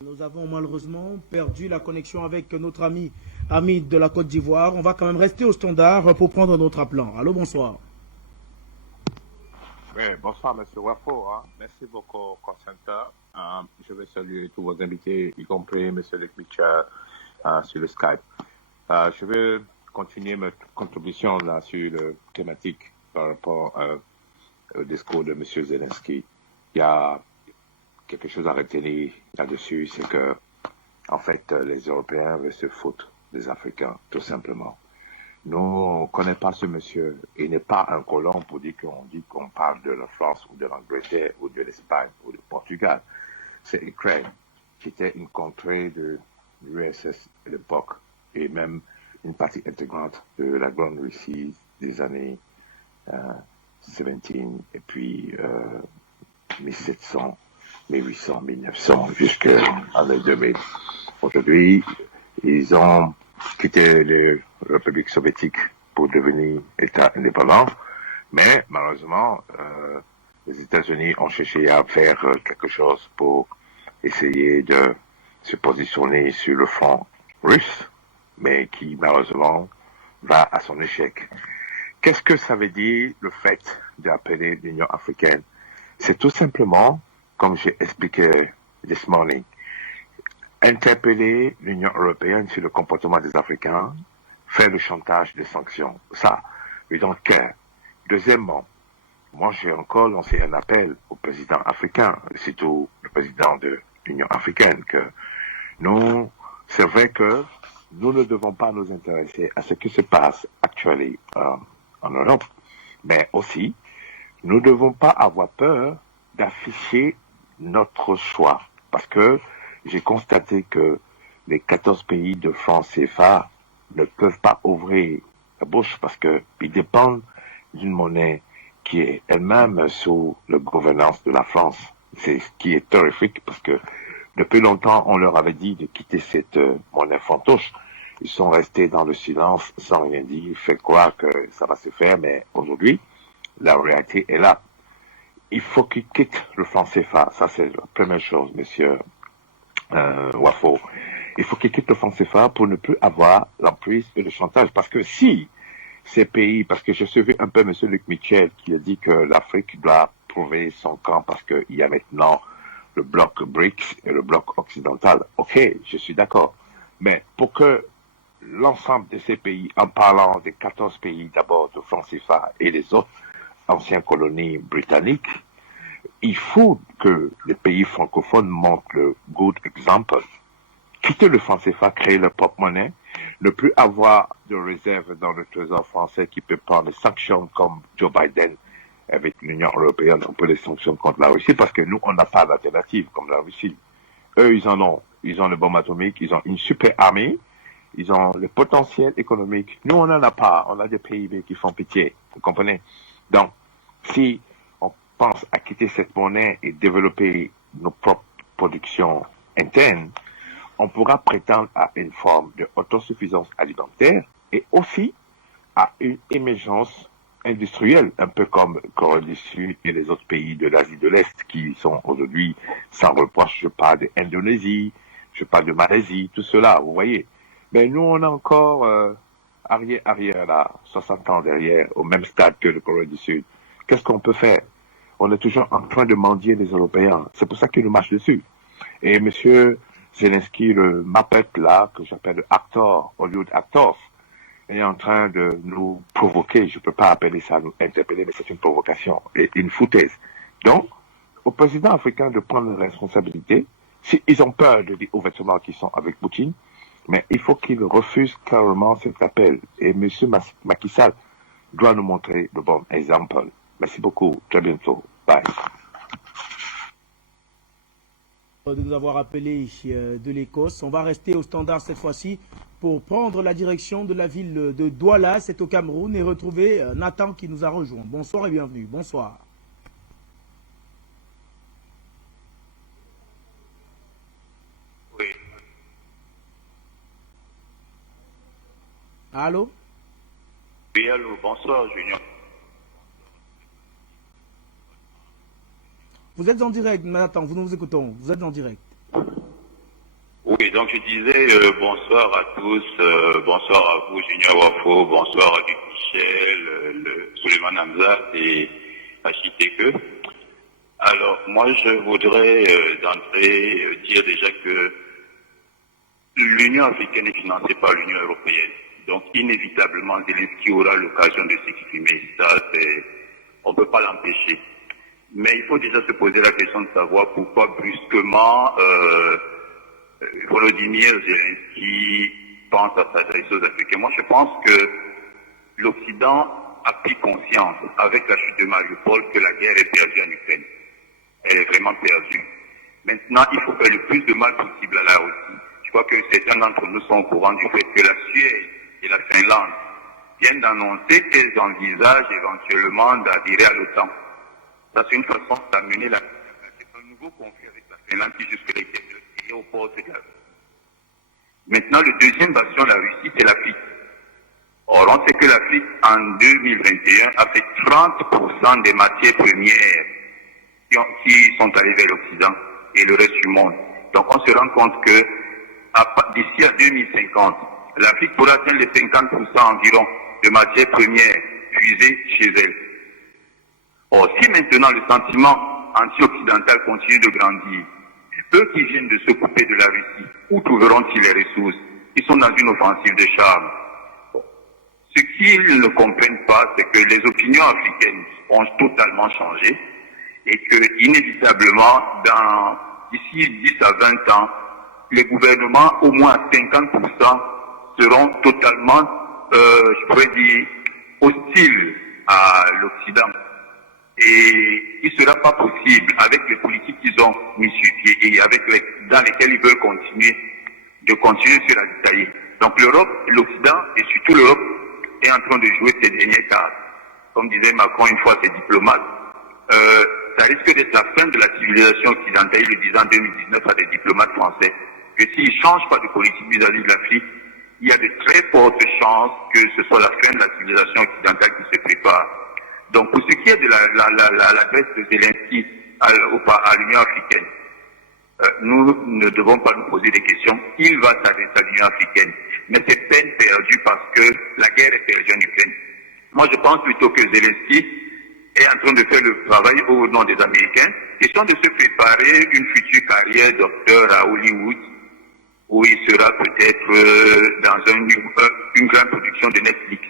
Nous avons malheureusement perdu la connexion avec notre ami Hamid de la Côte d'Ivoire. On va quand même rester au standard pour prendre notre appelant. Allô, bonsoir. Oui, bonsoir, M. Wafo. Merci beaucoup, Constantin. Je vais saluer tous vos invités, y compris M. Luc Mitchell sur le Skype. Je vais continuer ma contribution là, sur la thématique par rapport au discours de M. Zelensky. Il y a quelque chose à retenir là-dessus, c'est que, en fait, les Européens veulent se foutre des Africains, tout simplement. Nous, on ne connaît pas ce monsieur. Il n'est pas un colon pour dire qu'on parle de la France ou de l'Angleterre ou de l'Espagne ou du Portugal. C'est l'Ukraine, qui était une contrée de l'URSS à l'époque et même une partie intégrante de la Grande Russie des années 17 et puis 1700. 1800, 1900, jusqu'à l'année 2000. Aujourd'hui, ils ont quitté les républiques soviétiques pour devenir État indépendant, mais malheureusement, les États-Unis ont cherché à faire quelque chose pour essayer de se positionner sur le front russe, mais qui malheureusement va à son échec. Qu'est-ce que ça veut dire le fait d'appeler l'Union africaine? C'est tout simplement, comme j'ai expliqué this morning, interpeller l'Union européenne sur le comportement des Africains, faire le chantage des sanctions. Ça, we don't care. Deuxièmement, moi j'ai encore lancé un appel au président africain, surtout le président de l'Union africaine, que nous, c'est vrai que nous ne devons pas nous intéresser à ce qui se passe actuellement en Europe, mais aussi, nous ne devons pas avoir peur d'afficher notre choix, parce que j'ai constaté que les 14 pays de francs CFA ne peuvent pas ouvrir la bouche parce qu'ils dépendent d'une monnaie qui est elle-même sous la gouvernance de la France. C'est ce qui est terrifique parce que depuis longtemps, on leur avait dit de quitter cette monnaie fantoche. Ils sont restés dans le silence sans rien dire, fait croire que ça va se faire, mais aujourd'hui, la réalité est là. Il faut qu'ils quittent le franc CFA. Ça, c'est la première chose, monsieur Wafo. Il faut qu'ils quittent le franc CFA pour ne plus avoir l'emprise et le chantage. Parce que si ces pays, parce que j'ai suivi un peu monsieur Luc Mitchell qui a dit que l'Afrique doit prouver son camp parce qu'il y a maintenant le bloc BRICS et le bloc occidental. Ok, je suis d'accord. Mais pour que l'ensemble de ces pays, en parlant des 14 pays d'abord de franc CFA et les autres anciennes colonies britanniques, il faut que les pays francophones montrent le good example. Quitter le franc CFA, créer leur propre monnaie, ne plus avoir de réserve dans le trésor français qui peut prendre des sanctions comme Joe Biden avec l'Union européenne un peu les sanctions contre la Russie parce que nous, on n'a pas d'alternative comme la Russie. Eux, ils en ont. Ils ont les bombes atomiques, ils ont une super armée, ils ont le potentiel économique. Nous, on n'en a pas. On a des PIB qui font pitié. Vous comprenez? Donc, si on pense à quitter cette monnaie et développer nos propres productions internes, on pourra prétendre à une forme de autosuffisance alimentaire et aussi à une émergence industrielle, un peu comme Corée du Sud et les autres pays de l'Asie de l'Est qui sont aujourd'hui sans reproche. Je parle d'Indonésie, je parle de Malaisie, tout cela, vous voyez. Mais nous, on est encore arrière, là, 60 ans derrière, au même stade que le Corée du Sud. Qu'est-ce qu'on peut faire? On est toujours en train de mendier les Européens. C'est pour ça qu'ils nous marchent dessus. Et monsieur Zelensky, le Muppet, là, que j'appelle le actor, Hollywood actors, est en train de nous provoquer. Je ne peux pas appeler ça nous interpeller, mais c'est une provocation et une foutaise. Donc, au président africain de prendre les responsabilités, s'ils ont peur de dire ouvertement qu'ils sont avec Poutine, mais il faut qu'ils refusent carrément cet appel. Et M. Macky Sall doit nous montrer le bon exemple. Merci beaucoup. Très bientôt. Bye. De nous avoir appelé de l'Écosse. On va rester au standard cette fois-ci pour prendre la direction de la ville de Douala, c'est au Cameroun, et retrouver Nathan qui nous a rejoint. Bonsoir et bienvenue. Bonsoir. Oui. Allô? Oui, allô. Bonsoir, Junior. Vous êtes en direct, Nathan, vous nous écoutons. Vous êtes en direct. Oui, donc je disais bonsoir à tous, bonsoir à vous, Junior Wafo, bonsoir à Luc Michel, Suleiman Hamza et Achiteke. Alors, moi, je voudrais d'entrée dire déjà que l'Union africaine est financée par l'Union européenne. Donc, inévitablement, Zelensky aura l'occasion de s'exprimer. Ça, on ne peut pas l'empêcher. Mais il faut déjà se poser la question de savoir pourquoi brusquement Volodymyr Zelensky pense à s'adresser aux Africains. Moi, je pense que l'Occident a pris conscience, avec la chute de Mariupol, que la guerre est perdue en Ukraine. Elle est vraiment perdue. Maintenant, il faut faire le plus de mal possible à la Russie. Je crois que certains d'entre nous sont au courant du fait que la Suède et la Finlande viennent d'annoncer qu'elles envisagent éventuellement d'adhérer à l'OTAN. Ça, c'est une façon d'amener un nouveau conflit avec la Finlande qui jusque-là était au Portugal. Maintenant, le deuxième bastion de la Russie, c'est l'Afrique. Or, on sait que l'Afrique, en 2021, a fait 30% des matières premières qui sont allées vers l'Occident et le reste du monde. Donc, on se rend compte que d'ici à 2050, l'Afrique pourra atteindre les 50% environ de matières premières puisées chez elle. Or, si maintenant le sentiment anti-occidental continue de grandir, eux qui viennent de se couper de la Russie, où trouveront-ils les ressources? Ils sont dans une offensive de charme. Ce qu'ils ne comprennent pas, c'est que les opinions africaines ont totalement changé et que, inévitablement, d'ici 10 à 20 ans, les gouvernements, au moins à 50%, seront totalement, je pourrais dire, hostiles à l'Occident. Et il ne sera pas possible, avec les politiques qu'ils ont mis sur pied et dans lesquelles ils veulent continuer sur la bataille. Donc l'Europe, l'Occident et surtout l'Europe est en train de jouer ses dernières cartes. Comme disait Macron une fois, ses diplomates, ça risque d'être la fin de la civilisation occidentale, il le disait en 2019 à des diplomates français, que s'ils ne changent pas de politique vis-à-vis de l'Afrique, il y a de très fortes chances que ce soit la fin de la civilisation occidentale qui se prépare. Donc, pour ce qui est de l'adresse de Zelensky à l'Union africaine, nous ne devons pas nous poser des questions. Il va s'adresser à l'Union africaine. Mais c'est peine perdue parce que la guerre est perdue en Ukraine. Moi, je pense plutôt que Zelensky est en train de faire le travail au nom des Américains, question de se préparer une future carrière docteur à Hollywood, où il sera peut-être dans une grande production de Netflix.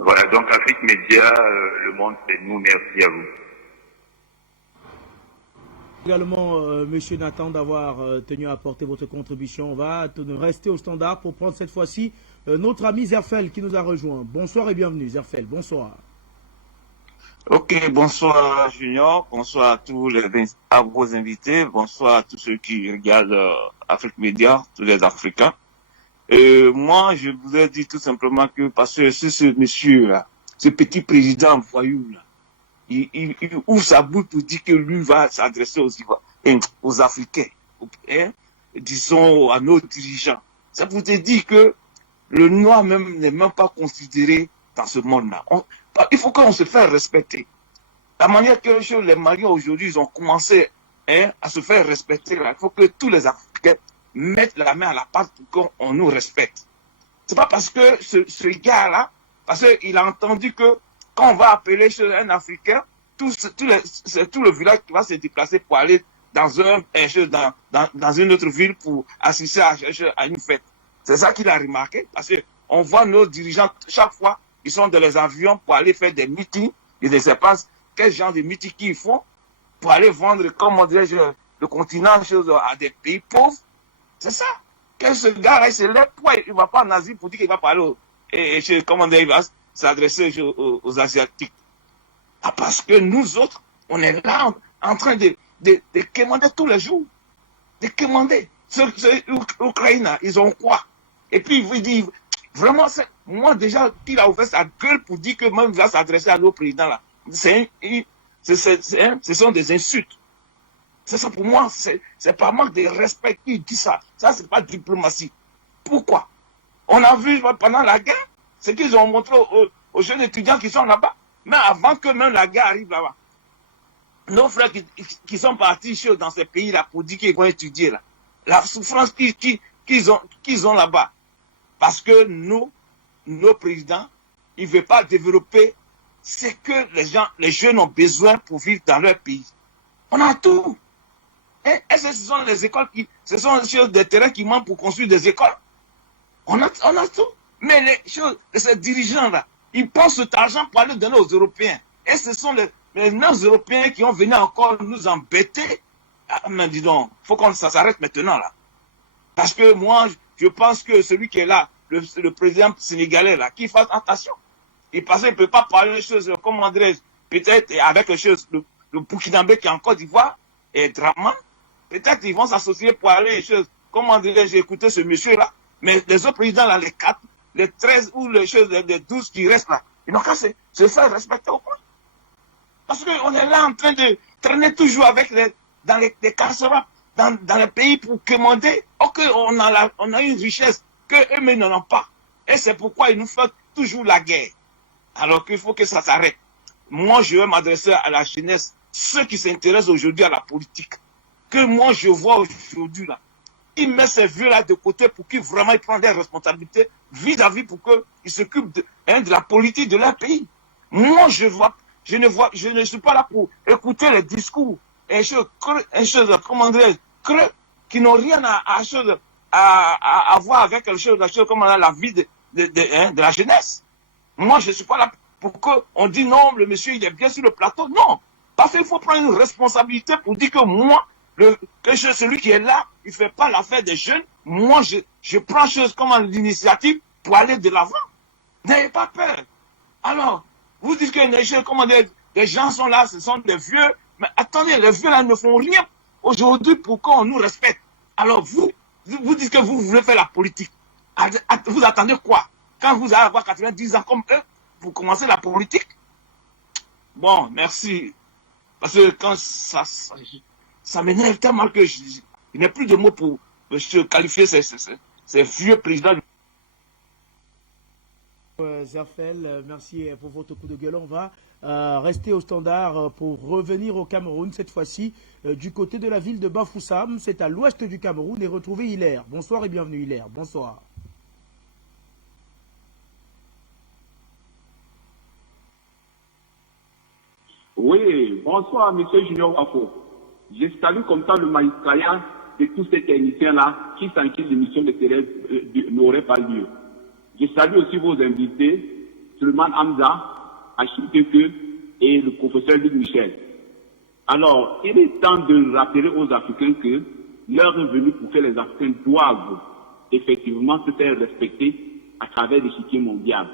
Voilà, donc Afrique Média, le monde c'est nous, merci à vous. Également, Monsieur Nathan, d'avoir tenu à apporter votre contribution. On va rester au standard pour prendre cette fois-ci notre ami Zerfel qui nous a rejoint. Bonsoir et bienvenue, Zerfel, bonsoir. Ok, bonsoir Junior, bonsoir à à vos invités, bonsoir à tous ceux qui regardent Afrique Média, tous les Africains. Moi, je voudrais dire tout simplement que parce que ce monsieur là, ce petit président voyou là, il ouvre sa bouche pour dire que lui va s'adresser aux Africains, disons à nos dirigeants. Ça pour te dire que le noir même n'est même pas considéré dans ce monde-là. Il faut qu'on se fasse respecter. La manière que les Maliens aujourd'hui, ils ont commencé à se faire respecter, là, il faut que tous les Africains mettent la main à la pâte pour qu'on nous respecte. C'est pas parce que ce gars-là, parce qu'il a entendu que quand on va appeler chez un Africain, tout le village qui va se déplacer pour aller dans une autre ville pour assister à une fête. C'est ça qu'il a remarqué, parce qu'on voit nos dirigeants, chaque fois, ils sont dans les avions pour aller faire des meetings. Ils ne savent pas quel genre de meetings qu'ils font pour aller vendre, comment dirais-je, le continent à des pays pauvres. C'est ça. Que ce gars-là, il se lève, il ne va pas en Asie pour dire qu'il va parler, comment dire, il va s'adresser aux Asiatiques. Ah, parce que nous autres, on est là en train de commander tous les jours. De commander. L'Ukraine, ils ont quoi? Et puis, il vous dit, vraiment, moi déjà, qu'il a ouvert sa gueule pour dire que même il va s'adresser à nos présidents là. Ce sont des insultes. C'est ça pour moi, c'est pas manque de respect qui dit ça. Ça, c'est pas diplomatie. Pourquoi? On a vu pendant la guerre, ce qu'ils ont montré aux jeunes étudiants qui sont là-bas. Mais avant que même la guerre arrive là-bas, nos frères qui sont partis dans ces pays-là pour dire qu'ils vont étudier là, la souffrance qu'ils ont là-bas. Parce que nos présidents, ils ne veulent pas développer ce que les jeunes ont besoin pour vivre dans leur pays. On a tout. Est-ce que ce sont les écoles ce sont des terrains qui manquent pour construire des écoles? On a tout. Mais ces dirigeants-là, ils pensent cet argent pour aller donner aux Européens. Et ce sont les non-Européens qui ont venu encore nous embêter. Ah, mais dis donc, il faut que ça s'arrête maintenant là. Parce que moi, je pense que celui qui est là, le président sénégalais là, qu'il fasse attention. Il ne peut pas parler de choses, comment dirais-je, peut-être avec les choses, le Burkinabé qui est en Côte d'Ivoire, et Draman, peut-être ils vont s'associer pour aller les choses, comment dirais-je, écouter ce monsieur-là. Mais les autres présidents là, les 4, les 13 ou les choses, les 12 qui restent là, ils n'ont qu'à se faire respecter au point. Parce qu'on est là en train de traîner toujours avec dans les carcérats, dans les pays pour commander. Ok, on a une richesse qu'eux-mêmes n'en ont pas. Et c'est pourquoi ils nous font toujours la guerre. Alors qu'il faut que ça s'arrête. Moi, je vais m'adresser à la jeunesse, ceux qui s'intéressent aujourd'hui à la politique. Que moi, je vois aujourd'hui là. Ils mettent ces vieux-là de côté pour qu'ils vraiment prennent des responsabilités vis-à-vis pour qu'ils s'occupent de la politique de leur pays. Moi, je ne suis pas là pour écouter les discours comment dire, qui n'ont rien à voir avec quelque chose comme la vie de la jeunesse. Moi, je ne suis pas là pour qu'on dise non, le monsieur, il est bien sur le plateau. Non. Parce qu'il faut prendre une responsabilité pour dire que moi, celui qui est là, il ne fait pas l'affaire des jeunes. Moi, je prends chose comme l'initiative pour aller de l'avant. N'ayez pas peur. Alors, vous dites que les jeunes, les gens sont là, ce sont des vieux. Mais attendez, les vieux là ne font rien aujourd'hui pour qu'on nous respecte. Alors vous dites que vous voulez faire la politique. Vous attendez quoi? Quand vous allez avoir 90 ans comme eux, pour commencer la politique? Bon, merci. Parce que quand ça m'énerve tellement que je n'ai plus de mots pour qualifier ces vieux présidents. Zafel, merci pour votre coup de gueule. On va rester au standard pour revenir au Cameroun, cette fois-ci du côté de la ville de Bafoussam. C'est à l'ouest du Cameroun et retrouver Hilaire. Bonsoir et bienvenue Hilaire. Bonsoir. Oui, bonsoir, monsieur Junior Wafo. Je salue comme ça le magistrat de tous ces techniciens-là qui s'inquiètent de l'émission de Thérèse n'aurait pas lieu. Je salue aussi vos invités, Suleiman Hamza, Achille Teke et le professeur Luc Michel. Alors, il est temps de rappeler aux Africains que l'heure est venue pour que les Africains doivent effectivement se faire respecter à travers l'échiquier mondial.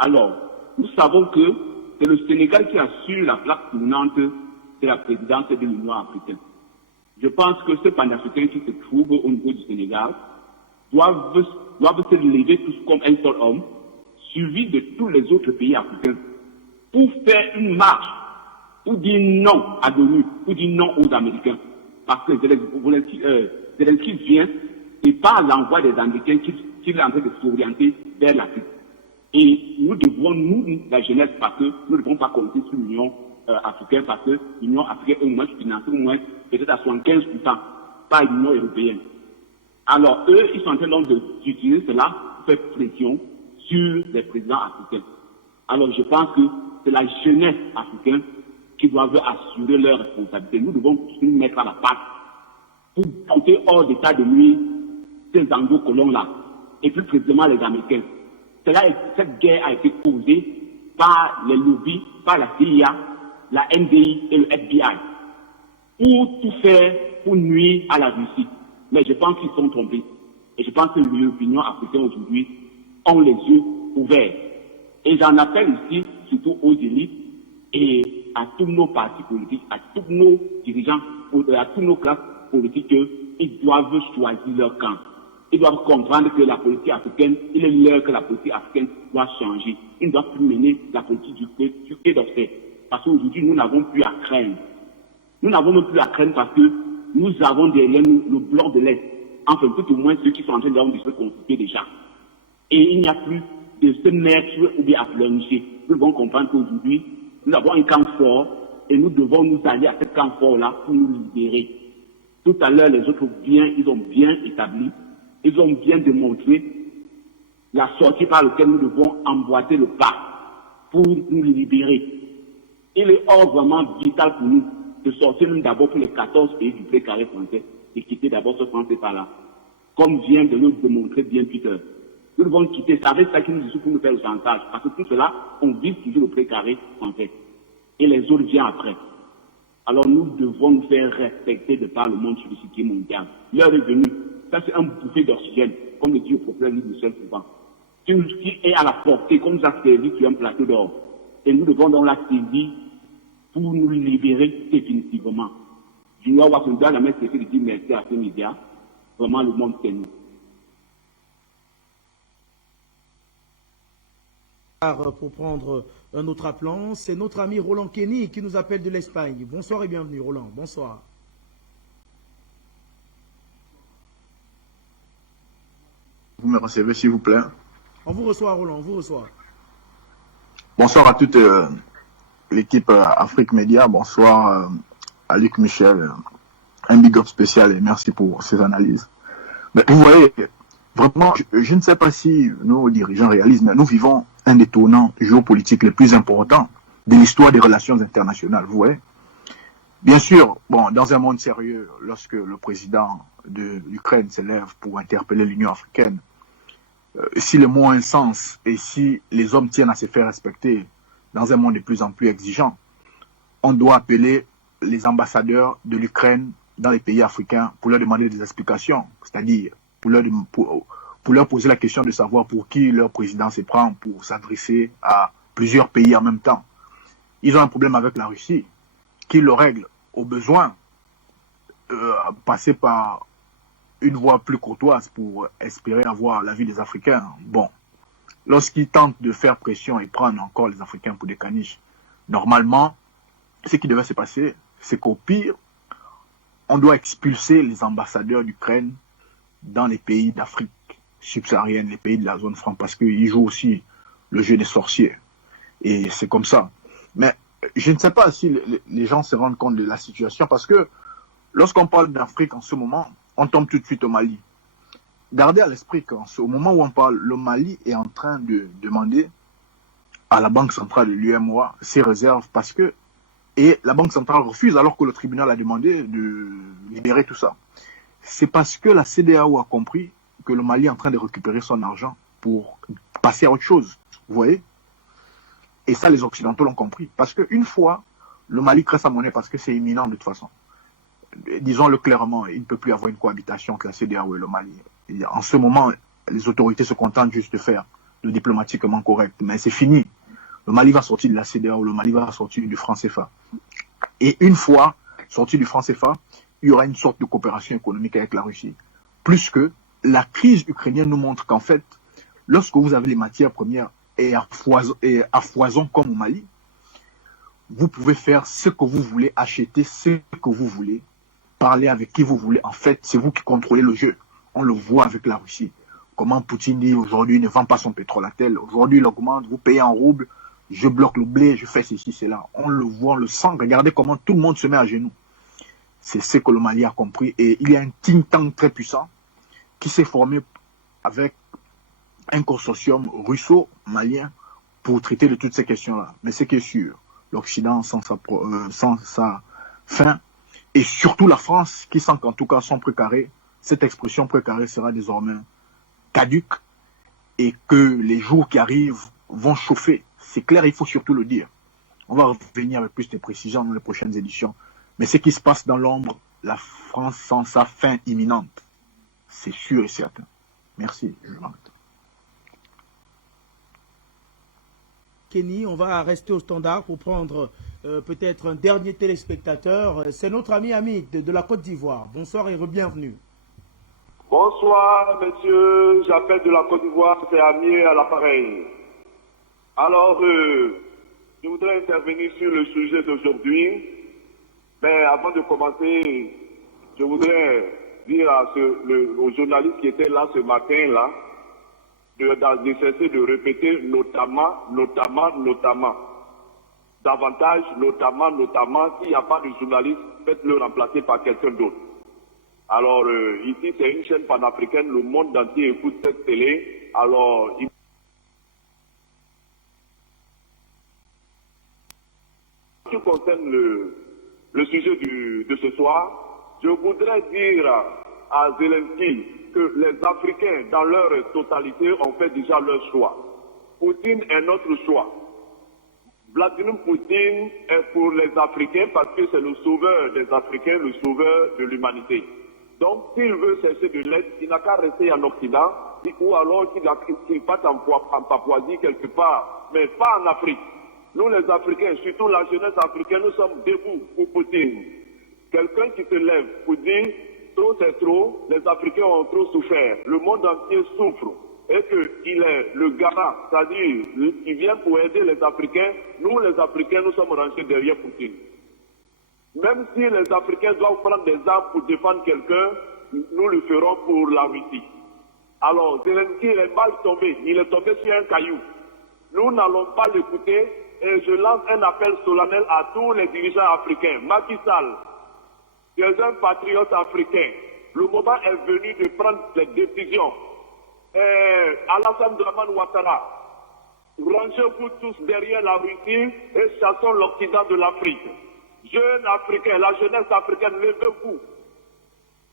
Alors, nous savons que c'est le Sénégal qui assure la plaque tournante de la présidence de l'Union africaine. Je pense que ces panafricains qui se trouvent au niveau du Sénégal doivent se lever tous comme un seul homme, suivi de tous les autres pays africains, pour faire une marche, pour dire non à l'ONU, pour dire non aux Américains. Parce que Zelensky vient, et par l'envoi des Américains qu'il est en train de s'orienter vers l'Afrique. Et nous devons, nous, la jeunesse, parce que nous ne devons pas compter sur l'Union africaine, parce que l'Union africaine est au moins financée, au moins peut-être à 75% par l'Union européenne. Alors eux, ils sont en train donc d'utiliser cela pour faire pression sur les présidents africains. Alors je pense que c'est la jeunesse africaine qui doit assurer leurs responsabilités. Nous devons tous nous mettre à la patte pour porter hors d'état de nuire ces anglo-colons-là, et plus précisément les Américains. Cette guerre a été causée par les lobbies, par la CIA, la NDI et le FBI, pour tout faire pour nuire à la Russie. Mais je pense qu'ils sont trompés. Et je pense que l'Union africaine aujourd'hui ont les yeux ouverts. Et j'en appelle ici, surtout aux élites et à tous nos partis politiques, à tous nos dirigeants, à tous nos classes politiques, qu'ils doivent choisir leur camp. Ils doivent comprendre que la politique africaine, il est l'heure que la politique africaine doit changer. Ils ne doivent plus mener la politique du Quai d'Orsay. Parce qu'aujourd'hui, nous n'avons plus à craindre. Nous n'avons même plus à craindre parce que nous avons derrière nous le bloc de l'Est. Enfin, tout au moins ceux qui sont en train de se constituer déjà. Et il n'y a plus de se mettre ou bien à pleurnicher. Nous devons comprendre qu'aujourd'hui, nous avons un camp fort et nous devons nous allier à ce camp fort-là pour nous libérer. Tout à l'heure, les autres ils ont bien établi, ils ont bien démontré la sortie par laquelle nous devons emboîter le pas pour nous libérer. Il est vraiment vital pour nous de sortir nous d'abord pour les 14 pays du précaré français et quitter d'abord ce français par là. Comme vient de nous démontrer bien Peter. Nous devons quitter, c'est avec ça qui nous dit pour nous faire le chantage. Parce que tout cela, on vise toujours le précaré français. Et les autres viennent après. Alors nous devons nous faire respecter de par le monde sur le circuit mondial. L'heure est venue. Ça, c'est un bouffée d'oxygène, comme le dit au prophète Michel souvent. Qui est à la portée, comme nous a servi sur un plateau d'or. Et nous devons donc la saisir pour nous libérer définitivement. Junior Wasunda, la messe, c'est de dire merci à ces médias. Vraiment, le monde c'est nous. Pour prendre un autre appelant, c'est notre ami Roland Kenny qui nous appelle de l'Espagne. Bonsoir et bienvenue, Roland. Bonsoir. Vous me recevez, s'il vous plaît. On vous reçoit, Roland, on vous reçoit. Bonsoir à toute l'équipe Afrique Média. Bonsoir à Luc Michel. Un big up spécial et merci pour ces analyses. Mais vous voyez, vraiment, je ne sais pas si nos dirigeants réalisent, mais nous vivons un des tournants géopolitiques les plus importants de l'histoire des relations internationales, vous voyez. Bien sûr, bon, dans un monde sérieux, lorsque le président de l'Ukraine s'élève pour interpeller l'Union africaine, si les mots ont un sens et si les hommes tiennent à se faire respecter dans un monde de plus en plus exigeant, on doit appeler les ambassadeurs de l'Ukraine dans les pays africains pour leur demander des explications, c'est-à-dire pour leur poser la question de savoir pour qui leur président se prend pour s'adresser à plusieurs pays en même temps. Ils ont un problème avec la Russie, qu'ils le règlent au besoin, passer par une voie plus courtoise pour espérer avoir l'avis des Africains. Bon, lorsqu'ils tentent de faire pression et prendre encore les Africains pour des caniches, normalement, ce qui devait se passer, c'est qu'au pire, on doit expulser les ambassadeurs d'Ukraine dans les pays d'Afrique subsaharienne, les pays de la zone franc, parce qu'ils jouent aussi le jeu des sorciers. Et c'est comme ça. Mais je ne sais pas si les gens se rendent compte de la situation, parce que lorsqu'on parle d'Afrique en ce moment, on tombe tout de suite au Mali. Gardez à l'esprit qu'au moment où on parle, le Mali est en train de demander à la Banque centrale de l'UMOA ses réserves, parce que et la Banque centrale refuse alors que le tribunal a demandé de libérer tout ça. C'est parce que la CEDEAO a compris que le Mali est en train de récupérer son argent pour passer à autre chose. Vous voyez? Et ça, les Occidentaux l'ont compris. Parce qu'une fois, le Mali crée sa monnaie parce que c'est imminent de toute façon. Disons-le clairement, il ne peut plus y avoir une cohabitation entre la CEDEAO et le Mali. Et en ce moment, les autorités se contentent juste de faire le diplomatiquement correct. Mais c'est fini. le Mali va sortir de la CEDEAO, le Mali va sortir du franc CFA. Et une fois sorti du franc CFA, il y aura une sorte de coopération économique avec la Russie. Plus que la crise ukrainienne nous montre qu'en fait, lorsque vous avez les matières premières et à foison comme au Mali, vous pouvez faire ce que vous voulez, acheter ce que vous voulez, parler avec qui vous voulez. En fait, c'est vous qui contrôlez le jeu. On le voit avec la Russie. Comment Poutine dit aujourd'hui, ne vend pas son pétrole à tel. Aujourd'hui, il augmente, vous payez en roubles, je bloque le blé, je fais ceci, cela. On le voit, on le sent. Regardez comment tout le monde se met à genoux. C'est ce que le Mali a compris. Et il y a un think tank très puissant qui s'est formé avec un consortium russo-malien pour traiter de toutes ces questions-là. Mais ce qui est sûr, l'Occident sans sa fin, et surtout la France, qui sent qu'en tout cas son précaré, cette expression précaré sera désormais caduque, et que les jours qui arrivent vont chauffer. C'est clair, il faut surtout le dire. On va revenir avec plus de précision dans les prochaines éditions. Mais ce qui se passe dans l'ombre, la France sent sa fin imminente. C'est sûr et certain. Merci. Kenny, on va rester au standard pour prendre peut-être un dernier téléspectateur. C'est notre ami Hamid de la Côte d'Ivoire. Bonsoir et bienvenue. Bonsoir, monsieur. J'appelle de la Côte d'Ivoire. C'est Hamid à l'appareil. Alors, je voudrais intervenir sur le sujet d'aujourd'hui. Mais avant de commencer, je voudrais dire aux journalistes qui étaient là ce matin-là, de cesser de répéter notamment. Davantage, notamment, s'il n'y a pas de journaliste, faites-le remplacer par quelqu'un d'autre. Alors, ici, c'est une chaîne panafricaine, le monde entier écoute cette télé. Alors, en ce qui concerne le sujet de ce soir, je voudrais dire à Zelensky que les Africains, dans leur totalité, ont fait déjà leur choix. Poutine est notre choix. Vladimir Poutine est pour les Africains parce que c'est le sauveur des Africains, le sauveur de l'humanité. Donc, s'il veut chercher de l'aide, il n'a qu'à rester en Occident, ou alors qu'il parte en Papouasie quelque part, mais pas en Afrique. Nous, les Africains, surtout la jeunesse africaine, nous sommes debout pour Poutine. Quelqu'un qui se lève pour dire trop c'est trop, les Africains ont trop souffert, le monde entier souffre, et qu'il est le garant, c'est-à-dire qu'il vient pour aider les Africains, nous les Africains, nous sommes rangés derrière Poutine. Même si les Africains doivent prendre des armes pour défendre quelqu'un, nous le ferons pour la Russie. Alors, Zelensky est mal tombé, il est tombé sur un caillou. Nous n'allons pas l'écouter, et je lance un appel solennel à tous les dirigeants africains. Macky Sall, tu es un patriote africain. Le moment est venu de prendre des décisions. Alassane Dramane Ouattara, rangez-vous tous derrière la Russie et chassons l'Occident de l'Afrique. Jeunes Africains, la jeunesse africaine, levez-vous.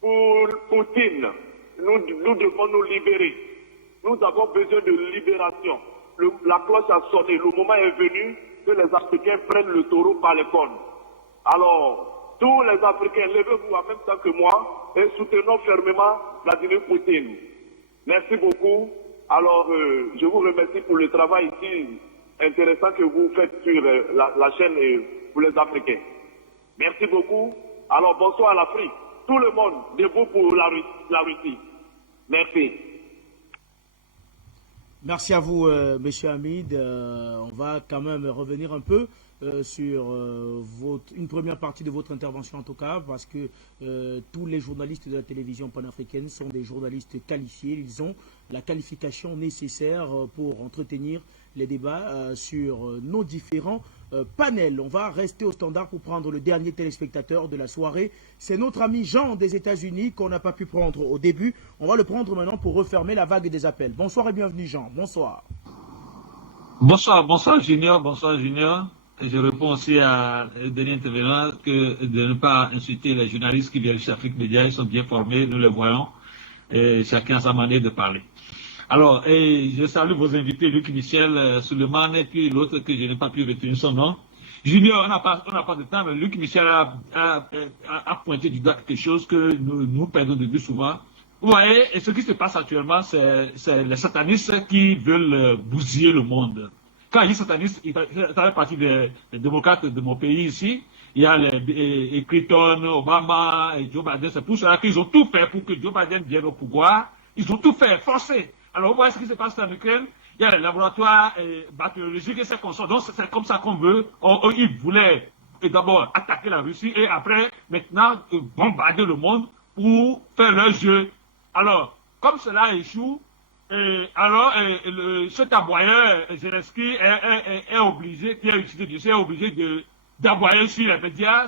Pour Poutine, nous devons nous libérer. Nous avons besoin de libération. La cloche a sonné. Le moment est venu que les Africains prennent le taureau par les cornes. Alors, tous les Africains, levez-vous en même temps que moi et soutenons fermement Vladimir Poutine. Merci beaucoup. Alors, je vous remercie pour le travail ici intéressant que vous faites sur la chaîne pour les Africains. Merci beaucoup. Alors, bonsoir à l'Afrique. Tout le monde debout pour la Russie. Merci. Merci à vous, Monsieur Hamid. On va quand même revenir un peu sur une première partie de votre intervention en tout cas, parce que tous les journalistes de la télévision panafricaine sont des journalistes qualifiés. Ils ont la qualification nécessaire pour entretenir les débats sur nos différents panels. On va rester au standard pour prendre le dernier téléspectateur de la soirée. C'est notre ami Jean des États-Unis qu'on n'a pas pu prendre au début. On va le prendre maintenant pour refermer la vague des appels. Bonsoir et bienvenue Jean. Bonsoir. Bonsoir Junior. Et je réponds aussi à dernier intervenant que de ne pas insulter les journalistes qui viennent chez Afrique Média. Ils sont bien formés, nous les voyons. Et chacun a sa manière de parler. Alors, je salue vos invités, Luc Michel, Suleiman, et puis l'autre que je n'ai pas pu retenir son nom. Junior, on n'a pas de temps, mais Luc Michel a pointé du doigt quelque chose que nous perdons de vue souvent. Vous voyez, et ce qui se passe actuellement, c'est les satanistes qui veulent bousiller le monde. quand il dit sataniste, il fait partie des démocrates de mon pays ici. Il y a les Clinton, Obama et Joe Biden. C'est pour cela qu'ils ont tout fait pour que Joe Biden vienne au pouvoir. Ils ont tout fait, forcé. Alors, vous voyez ce qui se passe en Ukraine. Il y a les laboratoires bactériologiques et c'est comme ça. Donc, c'est comme ça qu'on veut. Ils voulaient d'abord attaquer la Russie et après, maintenant, bombarder le monde pour faire leur jeu. Alors, comme cela échoue, cet aboyeur, Zelensky, est obligé, qui a utilisé, est obligé d'aboyer sur les médias,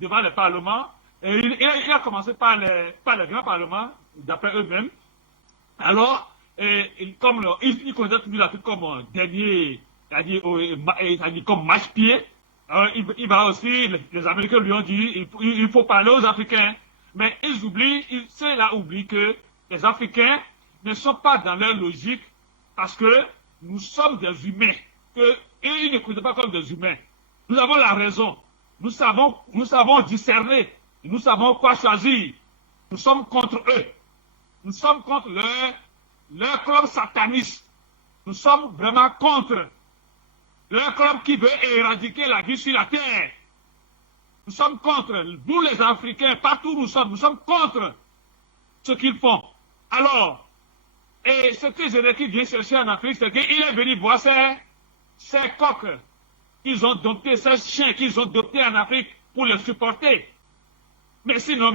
devant le Parlement. Et il a commencé par les grands parlements, d'après eux-mêmes. Alors, comme il considère toujours l'Afrique comme dernier, comme match-pied, il va aussi, les Américains lui ont dit, il faut parler aux Africains. Mais ceux-là oublient que les Africains ne sont pas dans leur logique parce que nous sommes des humains. Et ils ne considèrent pas comme des humains. Nous avons la raison. Nous savons discerner. Nous savons quoi choisir. Nous sommes contre eux. Nous sommes contre leur club sataniste. Nous sommes vraiment contre leur club qui veut éradiquer la vie sur la terre. Nous sommes contre, nous les Africains, partout où nous sommes contre ce qu'ils font. Alors, et ce que Zelensky vient chercher en Afrique, c'est qu'il est venu voir ces coqs qu'ils ont domptés, ces chiens qu'ils ont domptés en Afrique pour les supporter. Mais sinon,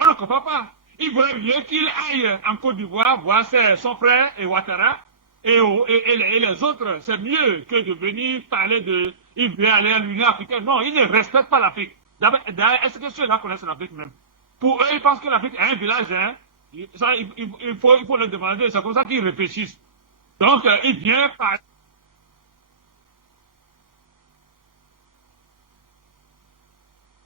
on ne comprend pas. Il voudrait mieux qu'il aille en Côte d'Ivoire voir son frère et Ouattara et les autres. C'est mieux que de venir parler il veut aller à l'Union africaine. Non, il ne respecte pas l'Afrique. D'ailleurs, est-ce que ceux-là connaissent l'Afrique même? Pour eux, ils pensent que l'Afrique est un village. Hein? Ça, il faut leur demander. C'est comme ça qu'ils réfléchissent. Donc, il vient par...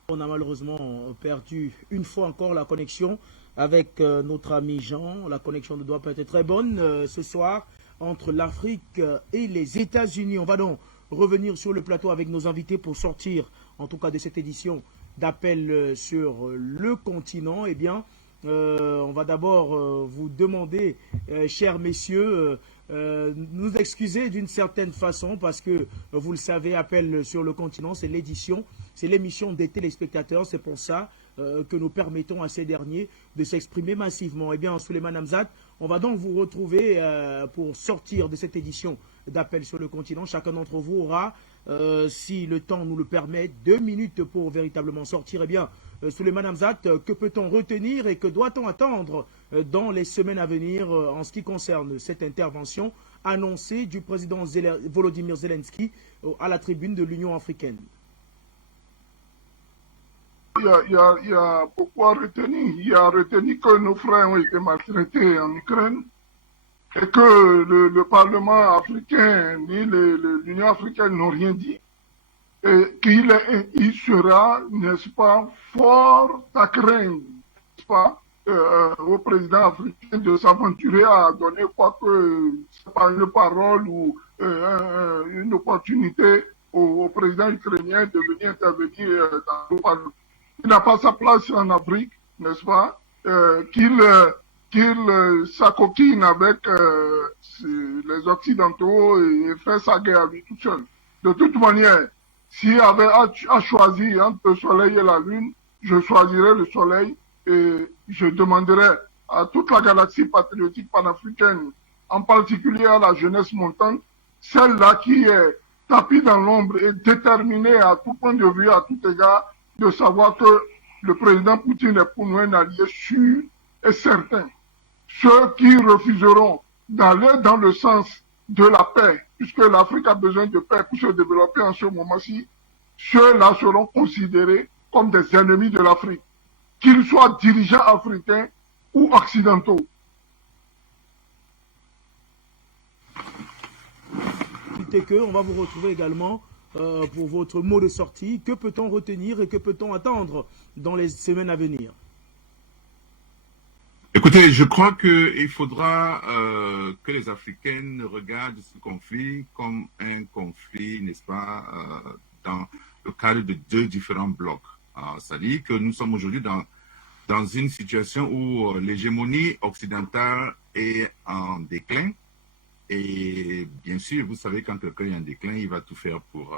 On a malheureusement perdu une fois encore la connexion avec notre ami Jean. La connexion ne doit pas être très bonne ce soir entre l'Afrique et les États-Unis. On va donc revenir sur le plateau avec nos invités pour sortir, en tout cas de cette édition d'appel sur le continent. Eh bien, on va d'abord vous demander, chers messieurs, nous excuser d'une certaine façon parce que, vous le savez, Appel sur le continent, c'est l'émission des téléspectateurs. C'est pour ça que nous permettons à ces derniers de s'exprimer massivement. Eh bien, Souleymane Hamzat, on va donc vous retrouver pour sortir de cette édition d'Appel sur le continent. Chacun d'entre vous aura, si le temps nous le permet, 2 minutes pour véritablement sortir. Eh bien, Souleymane Hamzat, que peut-on retenir et que doit-on attendre dans les semaines à venir en ce qui concerne cette intervention annoncée du président Volodymyr Zelensky à la tribune de l'Union africaine? Il y a beaucoup à retenir. Il y a retenu que nos frères ont été maltraités en Ukraine et que le Parlement africain ni l'Union africaine n'ont rien dit. Et qu'il sera, n'est-ce pas, fort à craindre, n'est-ce pas, au président africain de s'aventurer à donner quoi que, c'est pas une parole ou une opportunité au président ukrainien de venir intervenir dans le Parlement. Il n'a pas sa place en Afrique, n'est-ce pas, qu'il s'acoquine avec les Occidentaux et fait sa guerre lui tout seul. De toute manière, s'il avait à choisir entre le soleil et la lune, je choisirais le soleil et je demanderais à toute la galaxie patriotique panafricaine, en particulier à la jeunesse montante, celle-là qui est tapie dans l'ombre et déterminée à tout point de vue, à tout égard, de savoir que le président Poutine est pour nous un allié sûr et certain. Ceux qui refuseront d'aller dans le sens de la paix, puisque l'Afrique a besoin de paix pour se développer en ce moment-ci, ceux-là seront considérés comme des ennemis de l'Afrique, qu'ils soient dirigeants africains ou occidentaux. On va vous retrouver également pour votre mot de sortie. Que peut-on retenir et que peut-on attendre dans les semaines à venir? Écoutez, je crois qu'il faudra que les Africaines regardent ce conflit comme un conflit, n'est-ce pas, dans le cadre de 2 différents blocs. C'est-à-dire que nous sommes aujourd'hui dans une situation où l'hégémonie occidentale est en déclin Et bien sûr, vous savez, quand quelqu'un est en déclin, il va tout faire pour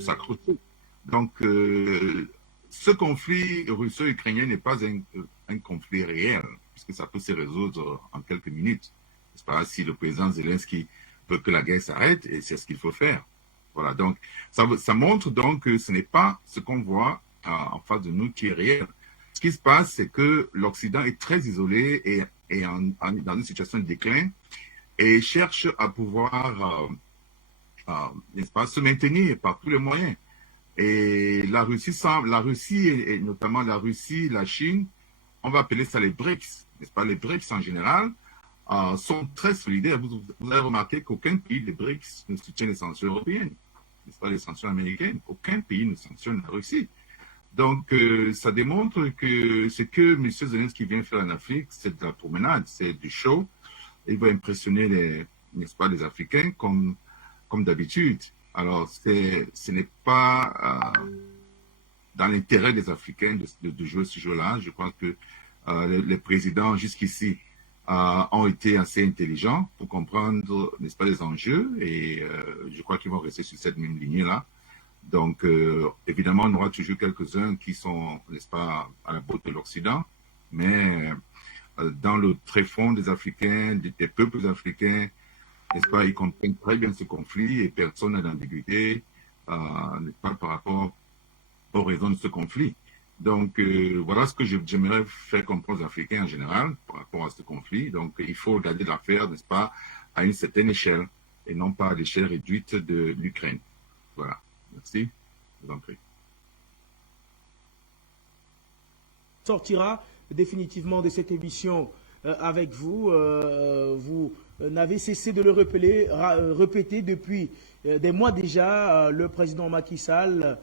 s'accrocher. Donc, ce conflit russo-ukrainien n'est pas un conflit réel, puisque ça peut se résoudre en quelques minutes. C'est pas si le président Zelensky veut que la guerre s'arrête, et c'est ce qu'il faut faire. Voilà, donc ça montre donc que ce n'est pas ce qu'on voit en face de nous qui est réel. Ce qui se passe, c'est que l'Occident est très isolé et dans une situation de déclin et cherche à pouvoir, n'est-ce pas, se maintenir par tous les moyens. Et la Russie et notamment la Russie, la Chine, on va appeler ça les BRICS, n'est-ce pas? Les BRICS en général sont très solidaires. Vous avez remarqué qu'aucun pays des BRICS ne soutient les sanctions européennes, n'est-ce pas, les sanctions américaines. Aucun pays ne sanctionne la Russie. Donc, ça démontre que ce que M. Zelensky vient faire en Afrique, c'est de la promenade, c'est du show. Il va impressionner n'est-ce pas, les Africains comme d'habitude. Alors, ce n'est pas dans l'intérêt des Africains de jouer ce jeu-là. Je crois que les présidents jusqu'ici ont été assez intelligents pour comprendre, n'est-ce pas, les enjeux. Et je crois qu'ils vont rester sur cette même lignée-là. Donc, évidemment, on aura toujours quelques-uns qui sont, n'est-ce pas, à la botte de l'Occident. Mais dans le tréfonds des Africains, des peuples africains, n'est-ce pas, ils comprennent très bien ce conflit et personne n'a d'ambiguïté, n'est-ce pas, par rapport aux raisons de ce conflit. Donc, voilà ce que j'aimerais faire comprendre aux Africains en général par rapport à ce conflit. Donc, il faut regarder l'affaire, n'est-ce pas, à une certaine échelle et non pas à l'échelle réduite de l'Ukraine. Voilà. Merci. Je vous en prie. Sortira définitivement de cette émission avec vous. Vous n'avez cessé de le répéter depuis des mois déjà. Le président Macky Sall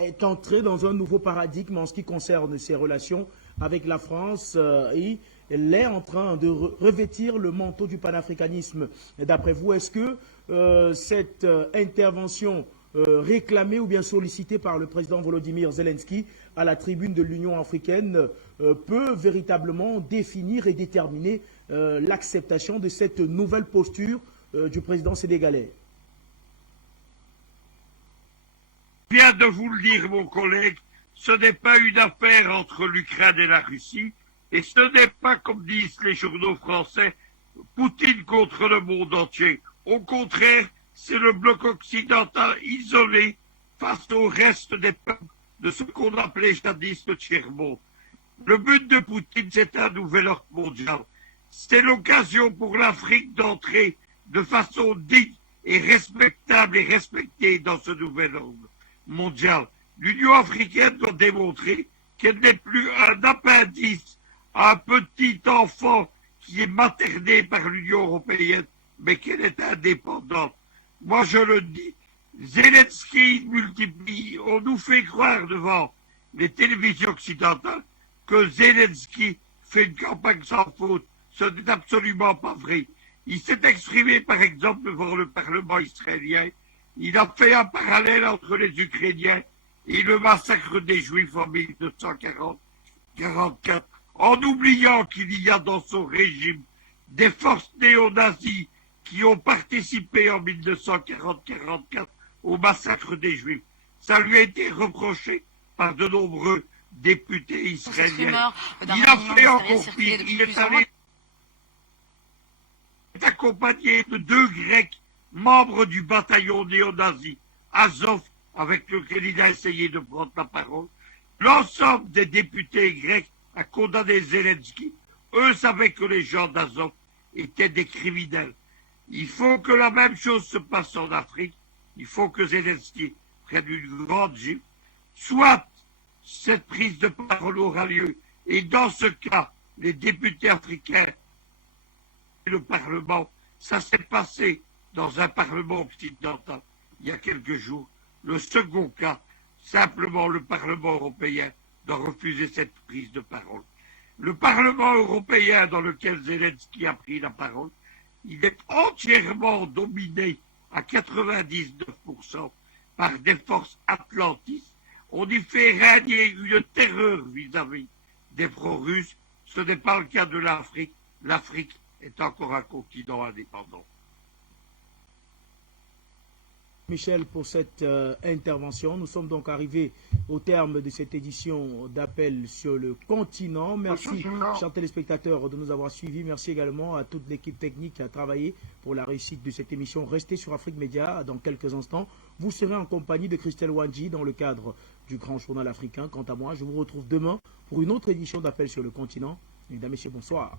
est entré dans un nouveau paradigme en ce qui concerne ses relations avec la France et elle est en train de revêtir le manteau du panafricanisme. D'après vous, est-ce que cette intervention réclamée ou bien sollicitée par le président Volodymyr Zelensky à la tribune de l'Union africaine peut véritablement définir et déterminer l'acceptation de cette nouvelle posture du président sénégalais? Je viens de vous le dire, mon collègue, ce n'est pas une affaire entre l'Ukraine et la Russie, et ce n'est pas, comme disent les journaux français, Poutine contre le monde entier. Au contraire, c'est le bloc occidental isolé face au reste des peuples de ce qu'on appelait jadis le tiers-monde. Le but de Poutine, c'est un nouvel ordre mondial. C'est l'occasion pour l'Afrique d'entrer de façon digne et respectable et respectée dans ce nouvel ordre mondial. L'Union africaine doit démontrer qu'elle n'est plus un appendice à un petit enfant qui est materné par l'Union européenne, mais qu'elle est indépendante. Moi, je le dis, Zelensky multiplie. On nous fait croire devant les télévisions occidentales que Zelensky fait une campagne sans faute. Ce n'est absolument pas vrai. Il s'est exprimé, par exemple, devant le Parlement israélien. Il a fait un parallèle entre les Ukrainiens et le massacre des Juifs en 1944, en oubliant qu'il y a dans son régime des forces néo-nazis qui ont participé en 1940-44 au massacre des Juifs. Ça lui a été reproché par de nombreux députés israéliens. Il a fait encore pire. Il est accompagné de 2 Grecs membres du bataillon néo-nazi Azov, avec lequel il a essayé de prendre la parole. L'ensemble des députés grecs a condamné Zelensky. Eux savaient que les gens d'Azov étaient des criminels. Il faut que la même chose se passe en Afrique. Il faut que Zelensky prenne une grande gifle. Soit cette prise de parole aura lieu, et dans ce cas, les députés africains et le Parlement, ça s'est passé dans un Parlement occidental il y a quelques jours. Le second cas, simplement le Parlement européen doit refuser cette prise de parole. Le Parlement européen dans lequel Zelensky a pris la parole, il est entièrement dominé à 99% par des forces atlantistes. On y fait régner une terreur vis-à-vis des pro-russes. Ce n'est pas le cas de l'Afrique. L'Afrique est encore un continent indépendant. Michel, pour cette intervention. Nous sommes donc arrivés au terme de cette édition d'appel sur le continent. Merci, chers téléspectateurs, de nous avoir suivis. Merci également à toute l'équipe technique qui a travaillé pour la réussite de cette émission. Restez sur Afrique Média dans quelques instants. Vous serez en compagnie de Christelle Wanji dans le cadre du Grand Journal africain. Quant à moi, je vous retrouve demain pour une autre édition d'appel sur le continent. Mesdames et messieurs, bonsoir.